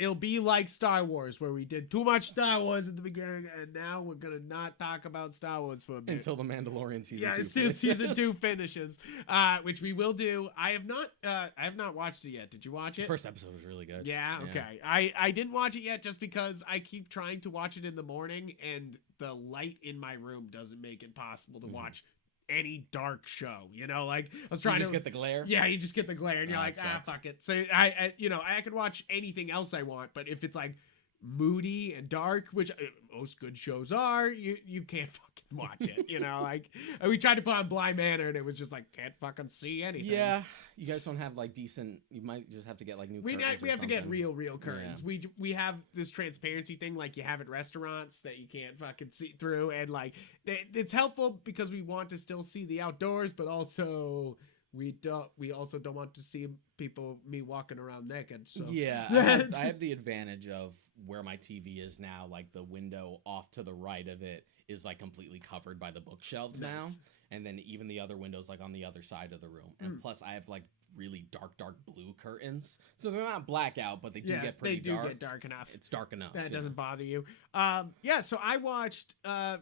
It'll be like Star Wars, where we did too much Star Wars at the beginning, and now we're gonna not talk about Star Wars for a bit until the Mandalorian season 2 finishes. Season 2 finishes, which we will do. I have not watched it yet. Did you watch it? The first episode was really good. Yeah, okay. I didn't watch it yet just because I keep trying to watch it in the morning, and the light in my room doesn't make it possible to watch any dark show, like I was trying to to get the glare. Yeah, you just get the glare, and you're like, fuck it. So I could watch anything else I want, but if it's like moody and dark, which most good shows are, you can't fucking watch it. Like we tried to put on Bly Manor, and it was just like can't fucking see anything. Yeah, you guys don't have like decent. You might just have to get like new. We have something. to get real curtains. Yeah. We have this transparency thing like you have at restaurants that you can't fucking see through, and like it's helpful because we want to still see the outdoors, but also we also don't want to see me walking around naked. So yeah, I have the advantage of where my TV is now. Like the window off to the right of it is like completely covered by the bookshelves now. And then even the other windows like on the other side of the room. And plus I have like really dark blue curtains. So they're not blackout, but they do get pretty dark. They do get dark enough. It's dark enough. That doesn't bother you. So I watched I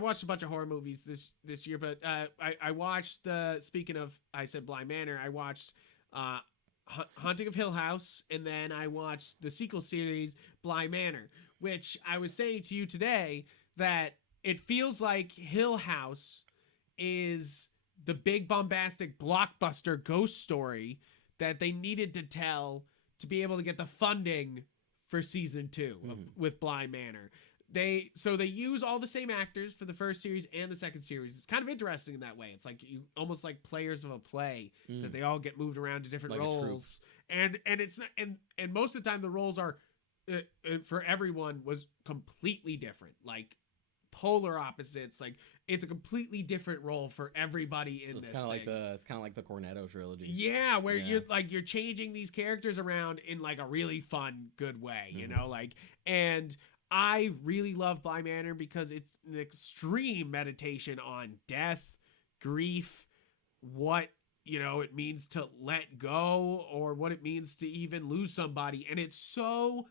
watched a bunch of horror movies this year, but I watched speaking of, I said Bly Manor, I watched Haunting of Hill House, and then I watched the sequel series Bly Manor, which I was saying to you today that it feels like Hill House is the big bombastic blockbuster ghost story that they needed to tell to be able to get the funding for season 2 with Bly Manor. They use all the same actors for the first series and the second series. It's kind of interesting in that way. It's like you almost like players of a play that they all get moved around to different roles, and it's not, and most of the time the roles are for everyone was completely different, like polar opposites. Like it's a completely different role for everybody in this. It's kind of like the Cornetto trilogy. Yeah, where you're changing these characters around in like a really fun, good way, and I really love Bly Manor because it's an extreme meditation on death, grief, what it means to let go, or what it means to even lose somebody, and it's so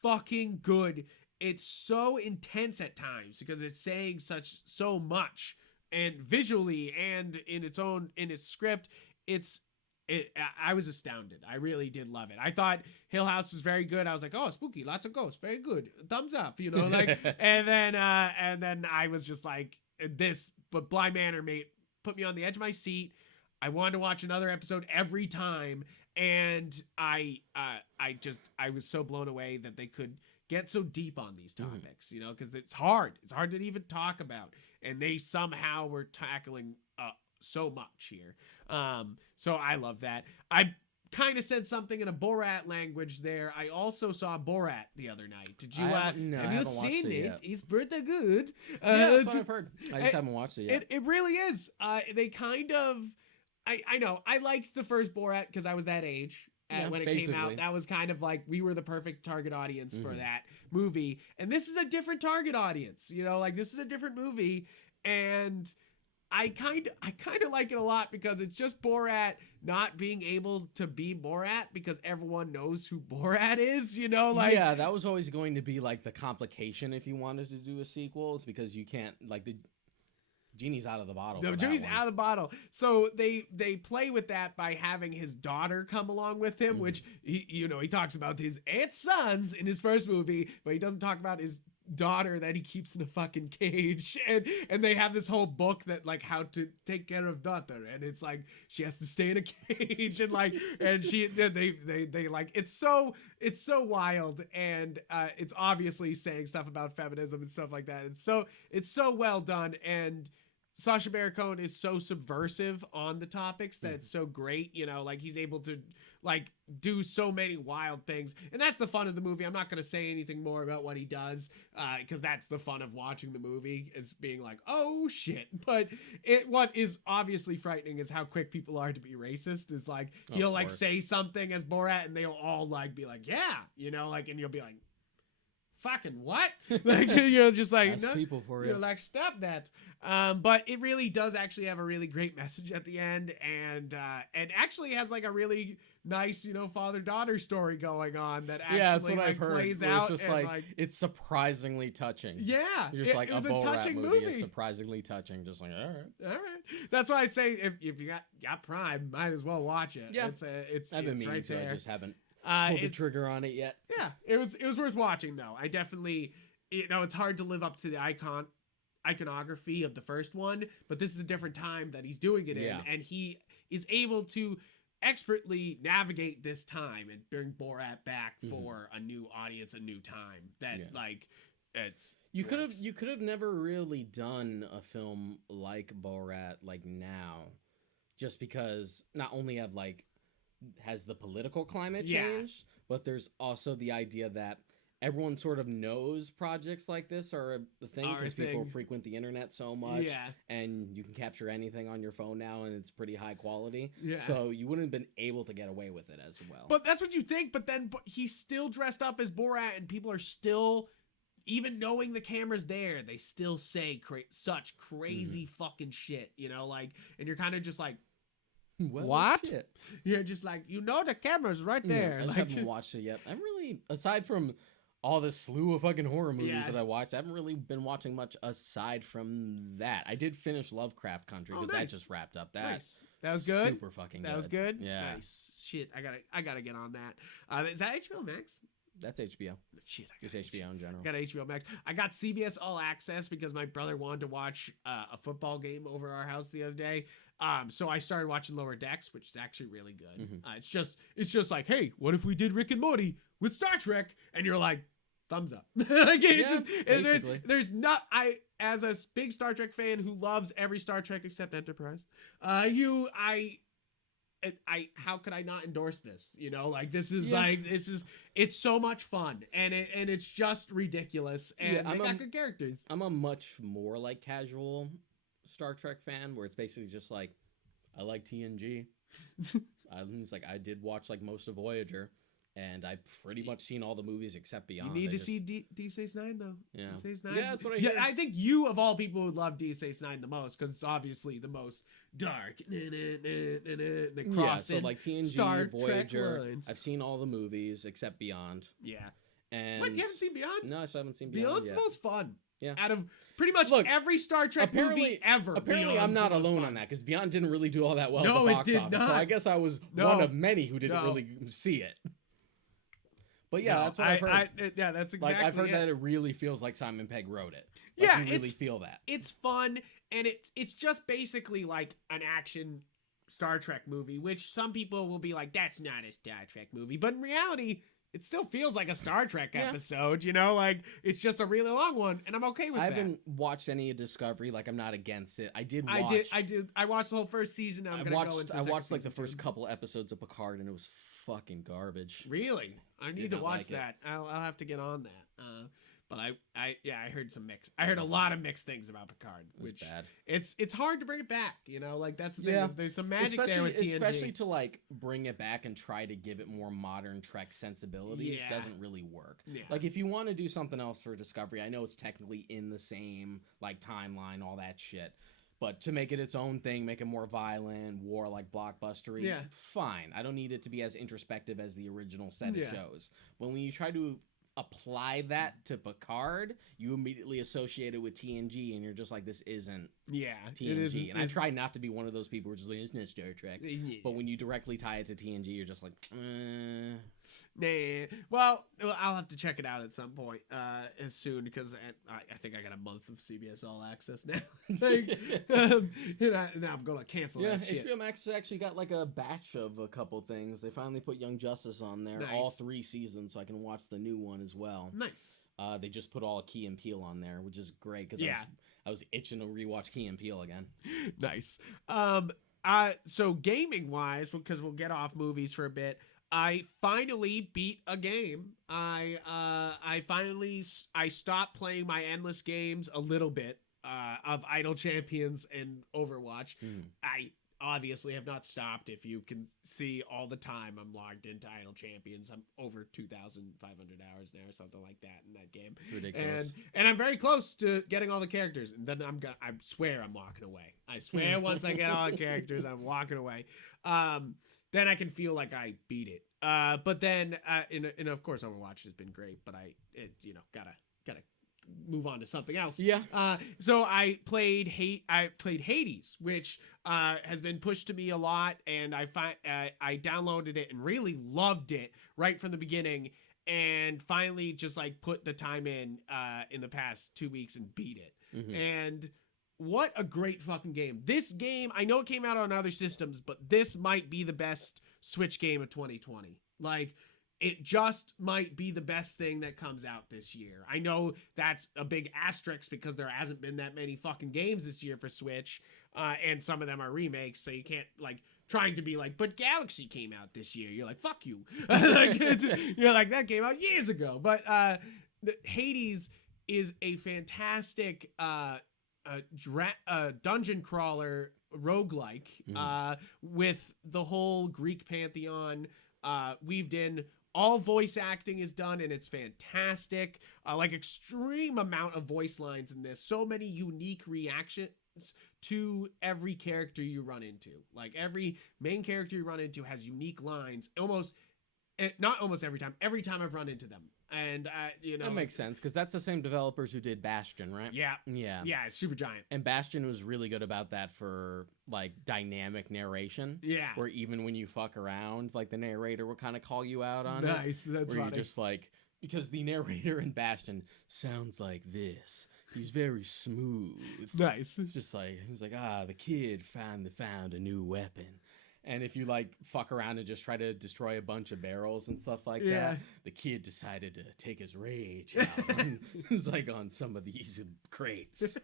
fucking good. It's so intense at times because it's saying so much, and visually and in its script, I was astounded. I really did love it. I thought Hill House was very good. I was like, oh, spooky, lots of ghosts, very good, thumbs up, and then I was just like this. But Bly Manor put me on the edge of my seat. I wanted to watch another episode every time, and I was so blown away that they could get so deep on these topics, because it's hard to even talk about, and they somehow were tackling so much here. So I love that. I kind of said something in a Borat language there. I also saw Borat the other night. Did you? Have you seen it? It's pretty good. That's what I've heard. I just haven't watched it yet. It really is. They kind of. I know. I liked the first Borat because I was that age. When it came out, that was kind of like we were the perfect target audience for that movie. And this is a different target audience. This is a different movie, and I kind of like it a lot because it's just Borat not being able to be Borat because everyone knows who Borat is, Yeah, that was always going to be like the complication if you wanted to do a sequel, is because you can't, like, the genie's out of the bottle. The genie's out of the bottle. So they play with that by having his daughter come along with him, which he talks about his 8 sons in his first movie, but he doesn't talk about his daughter that he keeps in a fucking cage, and they have this whole book that like how to take care of daughter, and it's like she has to stay in a cage, and like and they like it's so wild, and it's obviously saying stuff about feminism and stuff like that. It's so well done, and Sacha Baron Cohen is so subversive on the topics that it's so great, like he's able to like do so many wild things, and that's the fun of the movie. I'm not going to say anything more about what he does because that's the fun of watching the movie, is being like, oh shit. But what is obviously frightening is how quick people are to be racist. Is like he'll like say something as Borat and they'll all like be like, yeah, like, and you'll be like, fucking what? Like, just like, That's no, people for you. like, stop that. But it really does actually have a really great message at the end, and actually has like a really nice, father-daughter story going on that actually that's what I've heard. plays Where out. it's just like it's surprisingly touching. Yeah, You're just like it was a a Borat touching movie is surprisingly touching. Just like all right. That's why I say if you got Prime, might as well watch it. Yeah, it's I've been meaning right to. there. I just haven't pulled the trigger on it yet. Yeah, it was worth watching though. I definitely, it's hard to live up to the iconography of the first one, but this is a different time that he's doing it in, and he is able to expertly navigate this time and bring Borat back for a new audience, a new time that like it's you could have never really done a film like Borat like now, just because not only has the political climate changed, but there's also the idea that everyone sort of knows projects like this are a thing because people frequent the internet so much, and you can capture anything on your phone now, and it's pretty high quality. So you wouldn't have been able to get away with it as well. But that's what you think. But then he's still dressed up as Borat, and people are still, even knowing the camera's there, they still say such crazy fucking shit, like, and you're kind of just like, well, what? Shit. You're just like, the camera's right there. I just haven't watched it yet. I'm really, aside from all this slew of fucking horror movies that I watched, I haven't really been watching much aside from that. I did finish Lovecraft Country because that just wrapped up. That was good. Super fucking good. That was good. Yeah. Nice. Shit, I gotta get on that. Is that HBO Max? That's HBO. Shit, just HBO in general. I got HBO Max. I got CBS All Access because my brother wanted to watch a football game over our house the other day. So I started watching Lower Decks, which is actually really good. It's just like, hey, what if we did Rick and Morty with Star Trek? And you're like, thumbs up. There's not, as a big Star Trek fan who loves every Star Trek except Enterprise, how could I not endorse this? It's so much fun, and it's just ridiculous, and they got good characters. I'm a much more like casual Star Trek fan, where it's basically just like, I like TNG. It's like I did watch like most of Voyager, and I've pretty much seen all the movies except Beyond. You need to see Deep Space Nine though. Yeah, Deep Space Nine. Yeah, that's what I hear. Yeah, I think you of all people would love Deep Space Nine the most because it's obviously the most dark. The crossing. So like TNG, Star Voyager. Trek lines. I've seen all the movies except Beyond. Yeah. And what, you haven't seen Beyond? No, I still haven't seen Beyond. Beyond's yet. the most fun. Yeah. Out of pretty much every Star Trek movie ever. Apparently, I'm not alone on that because Beyond didn't really do all that well at the box office. Not. So I guess I was one of many who didn't really see it. But yeah, that's what I've heard. That's exactly. I've heard that it really feels like Simon Pegg wrote it. You really feel that. It's fun, and it's just basically like an action Star Trek movie, which some people will be like, that's not a Star Trek movie, but in reality, it still feels like a Star Trek episode. Like it's just a really long one, and I'm okay with that. I haven't watched any of Discovery. Like I'm not against it. I watched the whole first season. I watched like the first couple episodes of Picard, and it was fucking garbage. Really? I need to watch that. I'll have to get on that. But I heard some mix. I heard a lot of mixed things about Picard, which bad. It's hard to bring it back. Like that's the thing. Is there's some magic there with TNG. Especially to like bring it back and try to give it more modern Trek sensibilities doesn't really work. Yeah. Like if you want to do something else for Discovery, I know it's technically in the same like timeline, all that shit. But to make it its own thing, make it more violent, war like blockbustery, fine. I don't need it to be as introspective as the original set of shows. But when you try to apply that to Picard, you immediately associate it with TNG, and you're just like, this isn't TNG. And I try not to be one of those people who are just like, it's not Star Trek. Yeah. But when you directly tie it to TNG, you're just like, Nah. Well, I'll have to check it out at some point as soon, because I think I got a month of CBS All Access now. Now I'm going to cancel that shit. HBO Max has actually got like a batch of a couple things. They finally put Young Justice on there, all 3 seasons, so I can watch the new one as well. Nice. They just put all of Key and Peele on there, which is great because I was itching to rewatch Key and Peele again. Nice. So gaming wise, because we'll get off movies for a bit, I finally beat a game. I stopped playing my endless games a little bit of Idle Champions and Overwatch. obviously have not stopped. If you can see all the time I'm logged into Idle Champions, I'm over 2,500 hours now or something like that in that game. Ridiculous. And I'm very close to getting all the characters, and then I swear I'm walking away. I swear once I get all the characters, I'm walking away. Then I can feel like I beat it. But then, and of course, Overwatch has been great, but gotta move on to something else. Yeah. So I played Hades, which has been pushed to me a lot, and I downloaded it and really loved it right from the beginning, and finally just like put the time in the past 2 weeks and beat it. Mm-hmm. And what a great fucking game. This game, I know it came out on other systems, but this might be the best Switch game of 2020. Like, it just might be the best thing that comes out this year. I know that's a big asterisk because there hasn't been that many fucking games this year for Switch, and some of them are remakes, so you can't, like, trying to be like, but Galaxy came out this year. You're like, fuck you. Like, you're like, that came out years ago. But Hades is a fantastic dungeon crawler roguelike with the whole Greek pantheon weaved in. All voice acting is done, and it's fantastic. Like, extreme amount of voice lines in this. So many unique reactions to every character you run into. Like, every main character you run into has unique lines. Not almost every time. Every time I've run into them. And, that makes sense, because that's the same developers who did Bastion, right? Yeah. Yeah. Yeah, it's Supergiant. And Bastion was really good about that for, like, dynamic narration. Yeah. Where even when you fuck around, like, the narrator will kind of call you out on it. Nice, that's where funny. You're just like, because the narrator in Bastion sounds like this. He's very smooth. Nice. It's just like, he's like, the kid finally found a new weapon. And if you, like, fuck around and just try to destroy a bunch of barrels and stuff like that, the kid decided to take his rage out. It's like on some of these crates.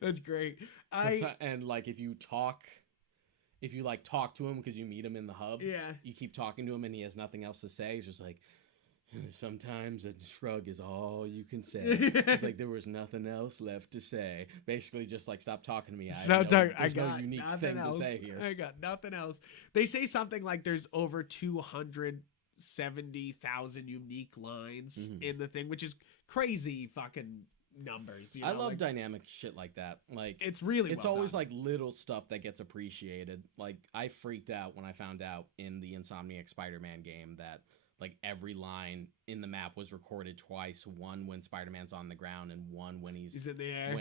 That's great. And, like, if you talk to him because you meet him in the hub, you keep talking to him and he has nothing else to say. He's just like, sometimes a shrug is all you can say. It's like, there was nothing else left to say. Basically, just like, stop talking to me. There's no unique thing to say here. I got nothing else. They say something like there's over 270,000 unique lines in the thing, which is crazy fucking numbers. I love dynamic shit like that. Like, it's always like little stuff that gets appreciated. Like, I freaked out when I found out in the Insomniac Spider-Man game that, like, every line in the map was recorded twice. One when Spider-Man's on the ground, and one when he's in the air.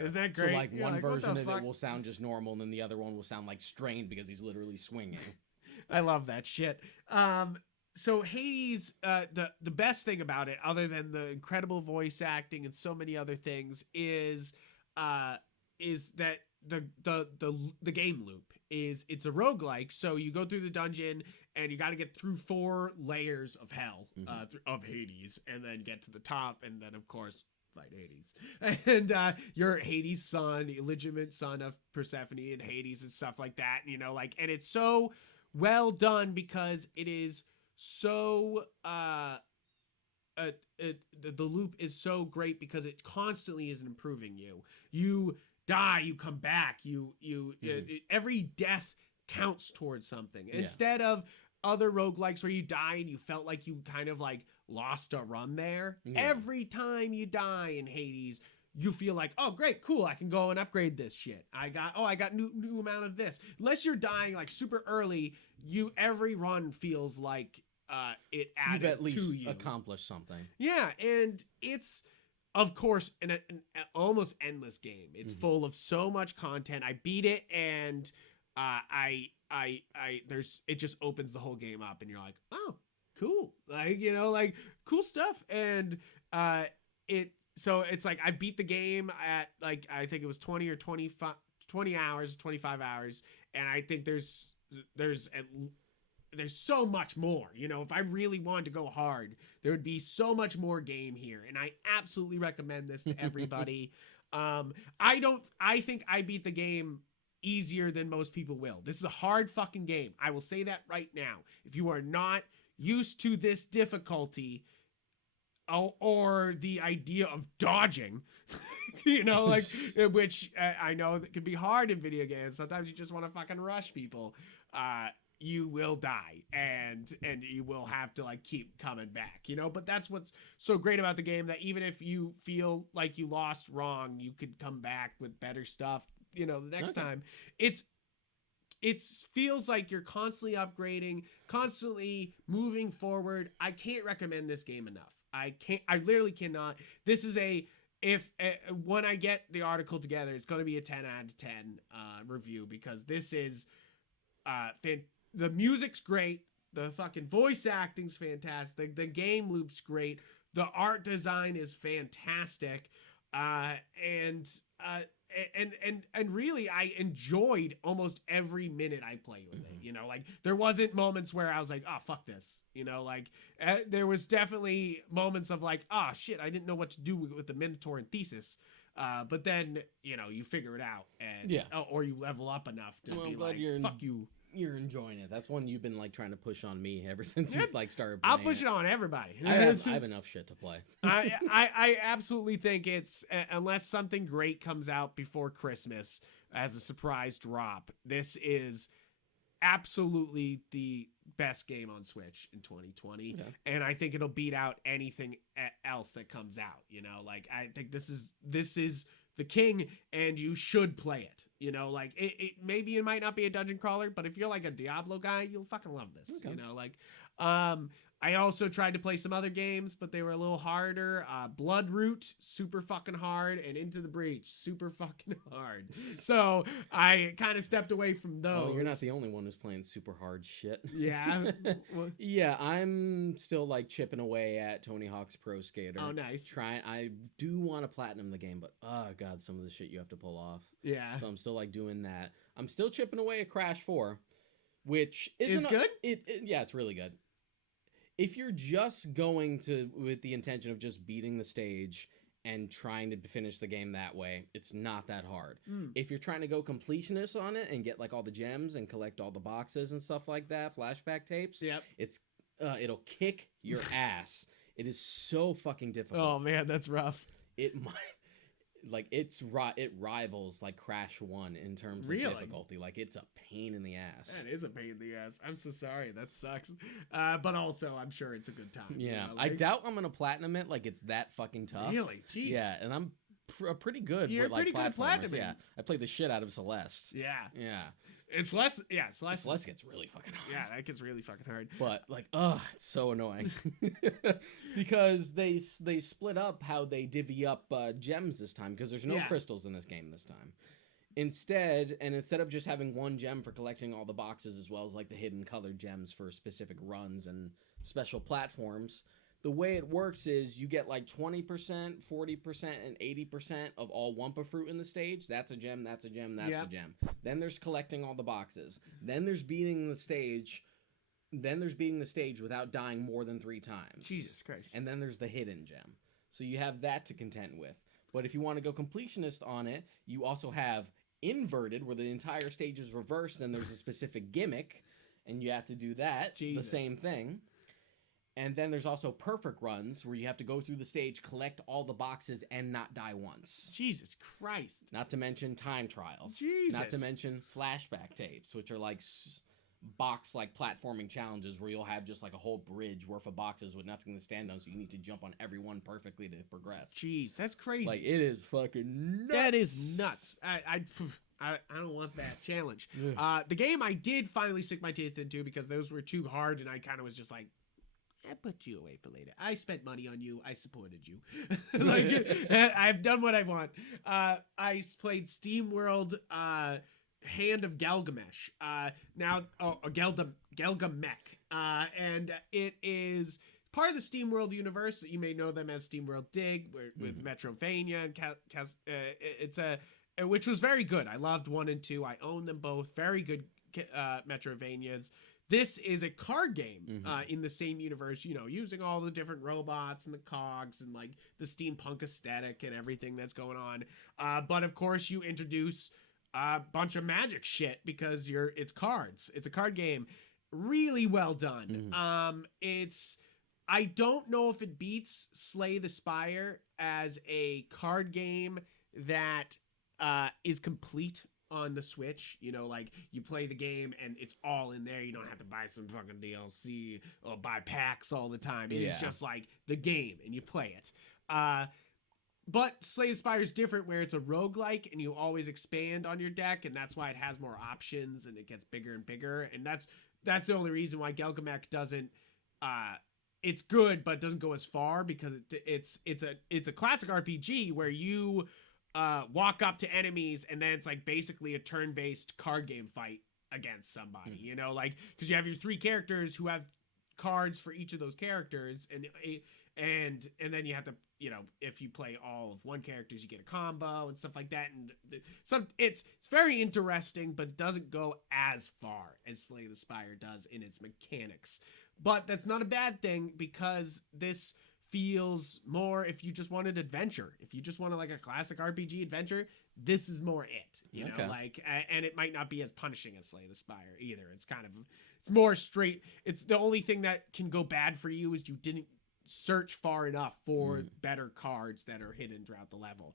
Isn't that great? So, like, one version of it will sound just normal, and then the other one will sound like strained because he's literally swinging. I love that shit. So Hades, the best thing about it, other than the incredible voice acting and so many other things, is that the game loop is, it's a roguelike. So you go through the dungeon and you got to get through 4 layers of hell, of Hades, and then get to the top, and then of course fight Hades. And you're Hades' son, the illegitimate son of Persephone and Hades and stuff like that. You know, like, and it's so well done because it is so the loop is so great because it constantly is improving you. You die, you come back, every death counts towards something. Instead of other roguelikes where you die and you felt like you kind of like lost a run there. Every time you die in Hades, you feel like, oh great, cool, I can go and upgrade this shit. I got new amount of this. Unless you're dying like super early, every run feels like it added You've at least to you. accomplished something. Yeah, and it's, of course, an almost endless game. It's full of so much content. I beat it, and it just opens the whole game up, and you're like, oh, cool, like, you know, like, cool stuff. And so it's like, I beat the game at, like, I think it was 20 or 25 hours, 25 hours, and I think there's so much more. You know, if I really wanted to go hard, there would be so much more game here, and I absolutely recommend this to everybody. I think I beat the game easier than most people will. This is a hard fucking game. I will say that right now. If you are not used to this difficulty or the idea of dodging, you know, like, which I know that can be hard in video games. Sometimes you just want to fucking rush people. You will die and you will have to like keep coming back, you know. But that's what's so great about the game, that even if you feel like you lost wrong, you could come back with better stuff, you know, the next time. It feels like you're constantly upgrading, constantly moving forward. I can't recommend this game enough. I literally cannot. This is when I get the article together, it's going to be a 10 out of 10 review, because this is the music's great, the fucking voice acting's fantastic, the game loop's great, the art design is fantastic, and really I enjoyed almost every minute I played with it. You know, like there wasn't moments where I was like, oh fuck this, you know, like there was definitely moments of like, oh shit, I didn't know what to do with the Minotaur and Thesis. But then, you know, you figure it out, and or you level up enough to be like, fuck you. You're enjoying it. That's one you've been like trying to push on me ever since you like started playing. I'll push it on everybody. I have enough shit to play. I absolutely think it's, unless something great comes out before Christmas as a surprise drop, this is absolutely the best game on Switch in 2020. Yeah. And I think it'll beat out anything else that comes out. You know, like I think this is the king, and you should play it. You know, like it maybe it might not be a dungeon crawler, but if you're like a Diablo guy, you'll fucking love this. Okay. You know, like I also tried to play some other games, but they were a little harder. Bloodroot, super fucking hard, and Into the Breach, super fucking hard. So I kind of stepped away from those. Well, you're not the only one who's playing super hard shit. Yeah. Yeah, I'm still like chipping away at Tony Hawk's Pro Skater. Oh, nice. I do want to platinum the game, but oh god, some of the shit you have to pull off. Yeah. So I'm still like doing that. I'm still chipping away at Crash 4, which is good. Yeah, it's really good. If you're just going with the intention of just beating the stage and trying to finish the game that way, it's not that hard. If you're trying to go completionist on it and get like all the gems and collect all the boxes and stuff like that, flashback tapes, it'll kick your ass. It is so fucking difficult. Oh man, that's rough. It might. Like it rivals like Crash 1 in terms of difficulty. Like it's a pain in the ass. That is a pain in the ass. I'm so sorry. That sucks. But also I'm sure it's a good time. Yeah. You know, like, I doubt I'm gonna platinum it. Like it's that fucking tough. Really? Jeez. Yeah. And I'm pretty good with like platformers. Yeah. I played the shit out of Celeste. Yeah. Yeah. It's less. Yeah. Celeste gets really fucking hard. Yeah, that gets really fucking hard. But like, it's so annoying because they split up how they divvy up gems this time, because there's no crystals in this game this time. Instead of just having one gem for collecting all the boxes, as well as like the hidden colored gems for specific runs and special platforms, the way it works is you get like 20%, 40%, and 80% of all Wumpa fruit in the stage. That's a gem, that's a gem, that's a gem. Then there's collecting all the boxes. Then there's beating the stage. Without dying more than 3 times. Jesus Christ. And then there's the hidden gem. So you have that to contend with. But if you want to go completionist on it, you also have inverted, where the entire stage is reversed and there's a specific gimmick, and you have to do that. The same thing. And then there's also perfect runs, where you have to go through the stage, collect all the boxes, and not die once. Jesus Christ. Not to mention time trials. Jesus. Not to mention flashback tapes, which are like box like platforming challenges, where you'll have just like a whole bridge worth of boxes with nothing to stand on, so you need to jump on every one perfectly to progress. Jeez, that's crazy. Like it is fucking nuts. That is nuts. I don't want that challenge. The game I did finally stick my teeth into, because those were too hard, and I kind of was just like, I put you away for later. I spent money on you. I supported you. Like, I've done what I want. I played SteamWorld Hand of Gilgamesh. Gilgamesh. And it is part of the SteamWorld universe. You may know them as SteamWorld Dig, with Metrovania and which was very good. I loved 1 and 2. I own them both. Very good Metrovanias. This is a card game in the same universe, you know, using all the different robots and the cogs and like the steampunk aesthetic and everything that's going on. But of course you introduce a bunch of magic shit, because it's cards. It's a card game. Really well done. I don't know if it beats Slay the Spire as a card game that is complete on the Switch. You know, like you play the game and it's all in there. You don't have to buy some fucking DLC or buy packs all the time. It is just like the game and you play it. But Slay the Spire is different, where it's a roguelike and you always expand on your deck, and that's why it has more options and it gets bigger and bigger. And that's the only reason why Gelgamek doesn't it's good but it doesn't go as far, because it's a classic RPG where you walk up to enemies and then it's like basically a turn-based card game fight against somebody, you know, like because you have your 3 characters who have cards for each of those characters, and then you have to, you know, if you play all of one characters, you get a combo and stuff like that. And it's very interesting, but it doesn't go as far as Slay the Spire does in its mechanics. But that's not a bad thing, because this feels more, if you just wanted adventure, if you just wanted like a classic RPG adventure, this is more it, you know, like, and it might not be as punishing as Slay the Spire either. It's kind of, it's more straight. It's the only thing that can go bad for you is you didn't search far enough for better cards that are hidden throughout the level.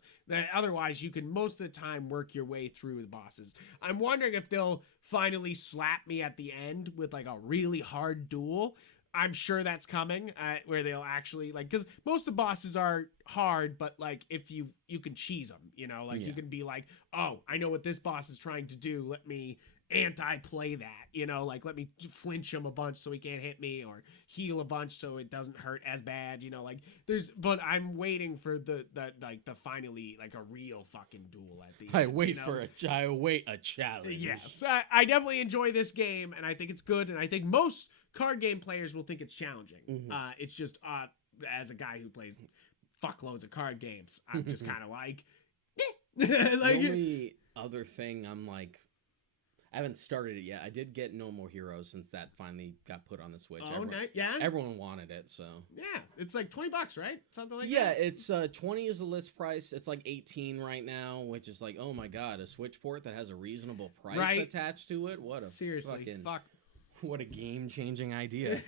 Otherwise, you can most of the time work your way through the bosses. I'm wondering if they'll finally slap me at the end with like a really hard duel. I'm sure that's coming, where they'll actually, like, because most of the bosses are hard, but like if you can cheese them, you know, like you can be like, oh, I know what this boss is trying to do, let me anti-play that, you know, like let me flinch him a bunch so he can't hit me, or heal a bunch so it doesn't hurt as bad, you know, like but I'm waiting for the finally like a real fucking duel at the end. I wait a challenge. Yes, I definitely enjoy this game, and I think it's good, and I think most card game players will think it's challenging. It's just as a guy who plays fuckloads of card games, I'm just kind of like, like the only other thing I'm like, I haven't started it yet. I did get No More Heroes since that finally got put on the Switch. Everyone wanted it, so yeah, it's like $20, right? Something like that. Yeah, it's 20 is the list price. It's like 18 right now, which is like, oh my god, a Switch port that has a reasonable price attached to it. What a fuck. What a game-changing idea.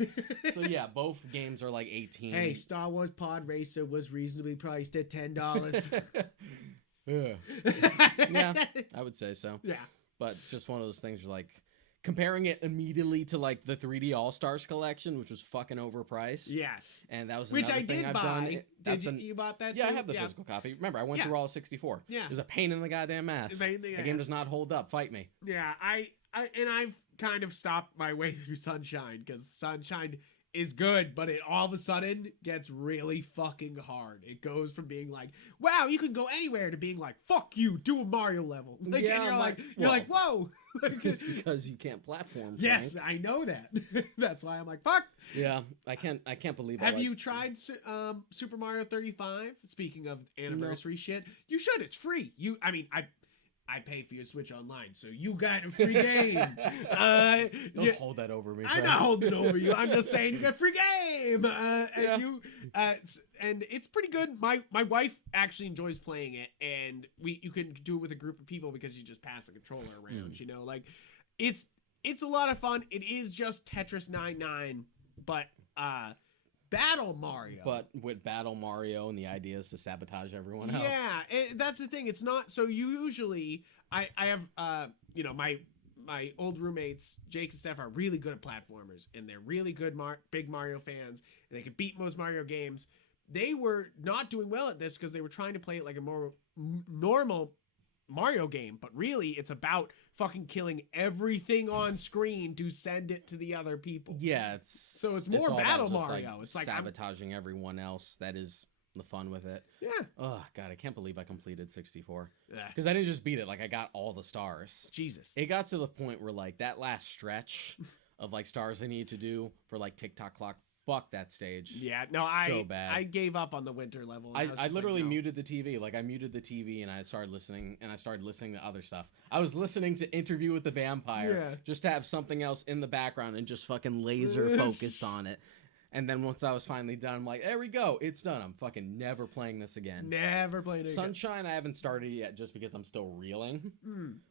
So yeah, both games are like 18. Hey, Star Wars Pod Racer was reasonably priced at $10. Yeah, I would say so. Yeah. But it's just one of those things where, like, comparing it immediately to like the 3D All-Stars collection, which was fucking overpriced. Yes. And that was another thing I've done. You bought that too? Yeah, I have the physical copy. Remember, I went through all of 64. Yeah. It was a pain in the goddamn ass. The game does not hold up. Fight me. Yeah, I've kind of stopped my way through Sunshine, because Sunshine is good, but it all of a sudden gets really fucking hard. It goes from being like, wow, you can go anywhere, to being like, fuck you, do a Mario level. Like, yeah, and you're like, whoa. It's because you can't platform. Yes, Frank. I know that. That's why I'm like, fuck. Yeah, I can't believe it. Have you tried Super Mario 35? Speaking of anniversary shit, you should. It's free. I pay for your Switch Online, so you got a free game. Don't hold that over me. I'm not holding it over you. I'm just saying you got a free game. And it's pretty good. My wife actually enjoys playing it, and you can do it with a group of people because you just pass the controller around. You know, like it's a lot of fun. It is just Tetris 99, but Battle Mario. But with Battle Mario, and the idea is to sabotage everyone else. Yeah, that's the thing. It's not so. Usually, I have my old roommates, Jake and Steph, are really good at platformers, and they're really good big Mario fans, and they can beat most Mario games. They were not doing well at this because they were trying to play it like a more normal Mario game, but really it's about fucking killing everything on screen to send it to the other people. Yeah, it's more Battle Mario. Like it's like sabotaging everyone else. That is the fun with it. Yeah. Oh god, I can't believe I completed 64. Yeah. Because I didn't just beat it. Like, I got all the stars. Jesus. It got to the point where, like, that last stretch of like stars I need to do for like TikTok clock. Fuck that stage. Yeah, no, so bad. I gave up on the winter level. I literally muted the TV. Like, I muted the TV and I started listening to other stuff. I was listening to Interview with the Vampire just to have something else in the background and just fucking laser focus on it. And then once I was finally done, I'm like, there we go. It's done. I'm fucking never playing this again. Never playing it again. Sunshine, I haven't started yet just because I'm still reeling.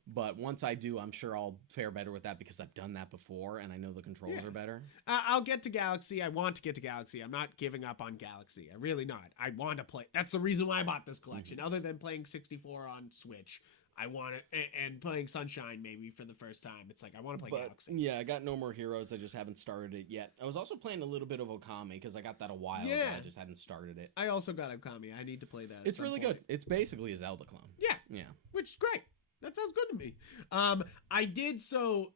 But once I do, I'm sure I'll fare better with that because I've done that before and I know the controls are better. I'll get to Galaxy. I want to get to Galaxy. I'm not giving up on Galaxy. I'm really not. I want to play. That's the reason why I bought this collection. Other than playing 64 on Switch, I want to, and playing Sunshine maybe for the first time. It's like, I want to play Galaxy. Yeah, I got No More Heroes. I just haven't started it yet. I was also playing a little bit of Okami because I got that a while ago. I just hadn't started it. I also got Okami. I need to play that. It's really good. It's basically a Zelda clone. Yeah. Which is great. That sounds good to me. I did so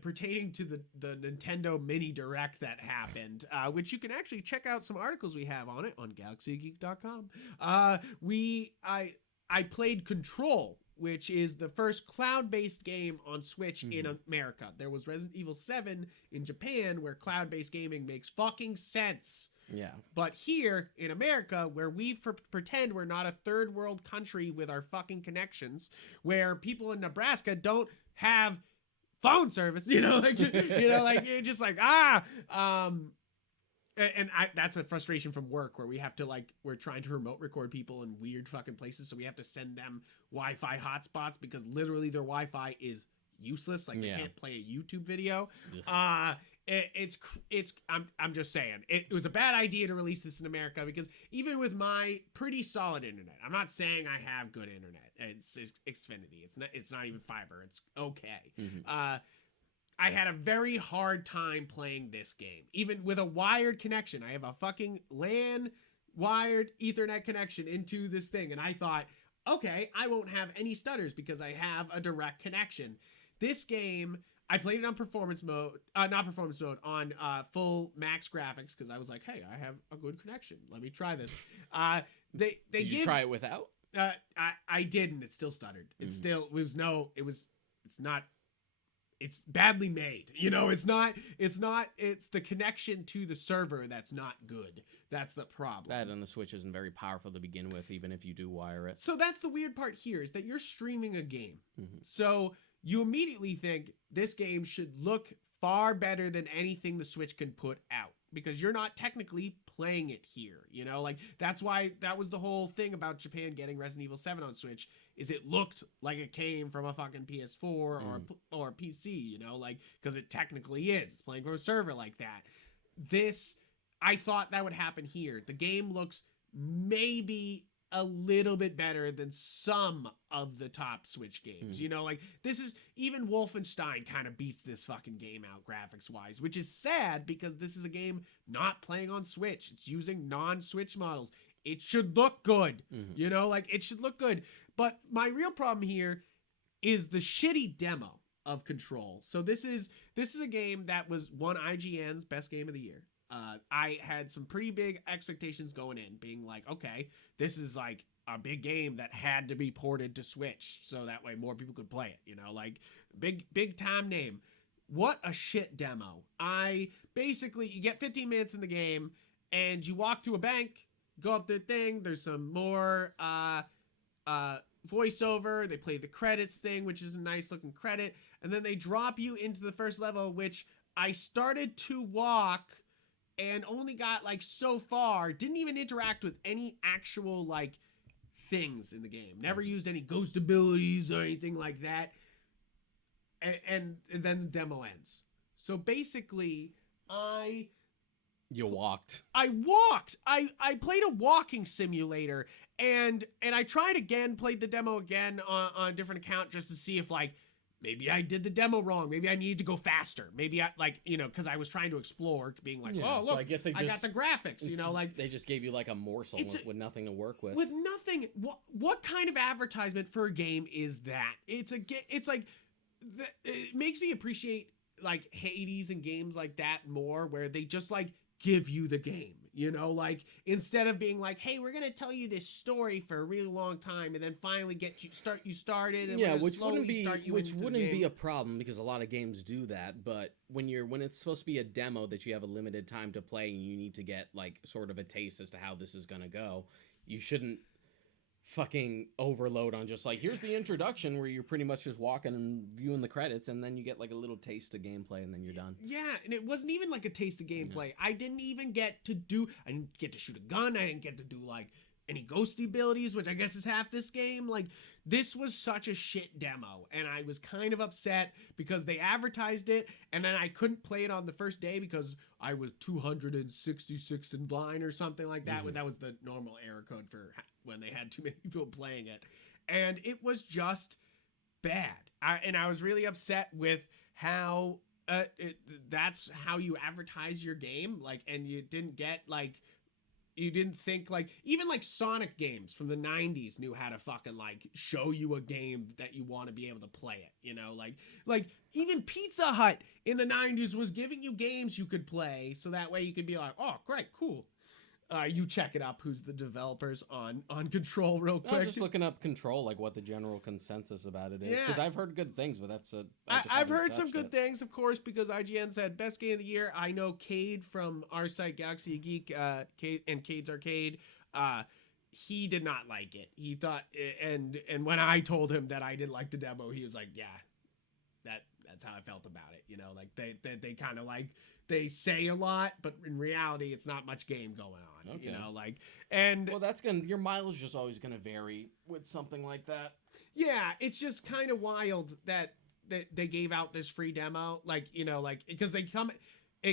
pertaining to the Nintendo Mini Direct that happened, which you can actually check out some articles we have on it on GalaxyGeek.com. I played Control, which is the first cloud-based game on Switch in America. There was Resident Evil 7 in Japan, where cloud-based gaming makes fucking sense. Yeah. But here in America, where we pretend we're not a third world country with our fucking connections, where people in Nebraska don't have phone service, like you're just like, and that's a frustration from work where we have to we're trying to remote record people in weird fucking places. So we have to send them Wi-Fi hotspots because literally their Wi-Fi is useless. They can't play a YouTube video. Yes. I'm just saying it was a bad idea to release this in America because even with my pretty solid internet, I'm not saying I have good internet. It's Xfinity. It's not even fiber. It's okay. I had a very hard time playing this game, even with a wired connection. I have a fucking LAN wired Ethernet connection into this thing. And I thought, okay, I won't have any stutters because I have a direct connection. This game, I played it on performance mode, not performance mode, on full max graphics because I was like, hey, I have a good connection. Let me try this. Did you try it without? I didn't. It still stuttered. It's not. It's badly made. It's the connection to the server that's not good. That's the problem. That and the Switch isn't very powerful to begin with, even if you do wire it. So that's the weird part here is that you're streaming a game. So you immediately think this game should look far better than anything the Switch can put out because you're not technically playing it here. That's why that was the whole thing about Japan getting Resident Evil 7 on Switch is it looked like it came from a fucking PS4 or a PC, because it technically is. It's playing from a server like that. I thought that would happen here. The game looks maybe a little bit better than some of the top Switch games. This is even Wolfenstein kind of beats this fucking game out graphics wise, which is sad because this is a game not playing on Switch. It's using non-Switch models. It should look good. It should look good. But my real problem here is the shitty demo of Control. So this is a game that was won IGN's best game of the year. I had some pretty big expectations going in, being like, okay, this is like a big game that had to be ported to Switch so that way more people could play it, big time name. What a shit demo. You get 15 minutes in the game and you walk through a bank, go up the thing, there's some more voiceover, they play the credits thing, which is a nice looking credit, and then they drop you into the first level, which I started to walk and only got so far, didn't even interact with any actual things in the game, never used any ghost abilities or anything like that, and then the demo ends. So basically You walked. I walked. I played a walking simulator and I tried again, played the demo again on a different account just to see if maybe I did the demo wrong. Maybe I needed to go faster. Maybe I because I was trying to explore, being like, oh look, so I guess I got the graphics. They just gave you a morsel with nothing to work with. With nothing. What kind of advertisement for a game is that? It makes me appreciate Hades and games like that more, where they just give you the game, instead of being hey, we're gonna tell you this story for a really long time and then finally get you started, and which wouldn't be a problem because a lot of games do that. But when it's supposed to be a demo that you have a limited time to play and you need to get sort of a taste as to how this is gonna go, you shouldn't fucking overload on just like, here's the introduction where you're pretty much just walking and viewing the credits, and then you get like a little taste of gameplay, and then you're done. Yeah, and it wasn't even like a taste of gameplay. I didn't get to shoot a gun. I didn't get to do like any ghosty abilities, which I guess is half this game. Like, this was such a shit demo, and I was kind of upset because they advertised it, and then I couldn't play it on the first day because I was 266 in line or something like that. That was the normal error code for when they had too many people playing it, and it was just bad. I was really upset with how that's how you advertise your game, like, and you didn't get like. You didn't think like even like Sonic games from the 90s knew how to fucking like show you a game that you want to be able to play it, you know, like even Pizza Hut in the 90s was giving you games you could play so that way you could be like, oh great, cool. You check it up who's the developers on Control real quick. I'm just looking up Control, like what the general consensus about it is, because I've heard good things, but that's I've heard some good things, of course, because IGN said best game of the year. I know Cade from our site Galaxy Geek, Cade and Cade's Arcade, he did not like it. He thought, and when I told him that I didn't like the demo, he was like, yeah, that's how I felt about it. You know, like they kind of like. They say a lot, but in reality, it's not much game going on. Okay. You know, like, and well, your mileage is always gonna vary with something like that. Yeah, it's just kind of wild that they gave out this free demo, like, you know, like because it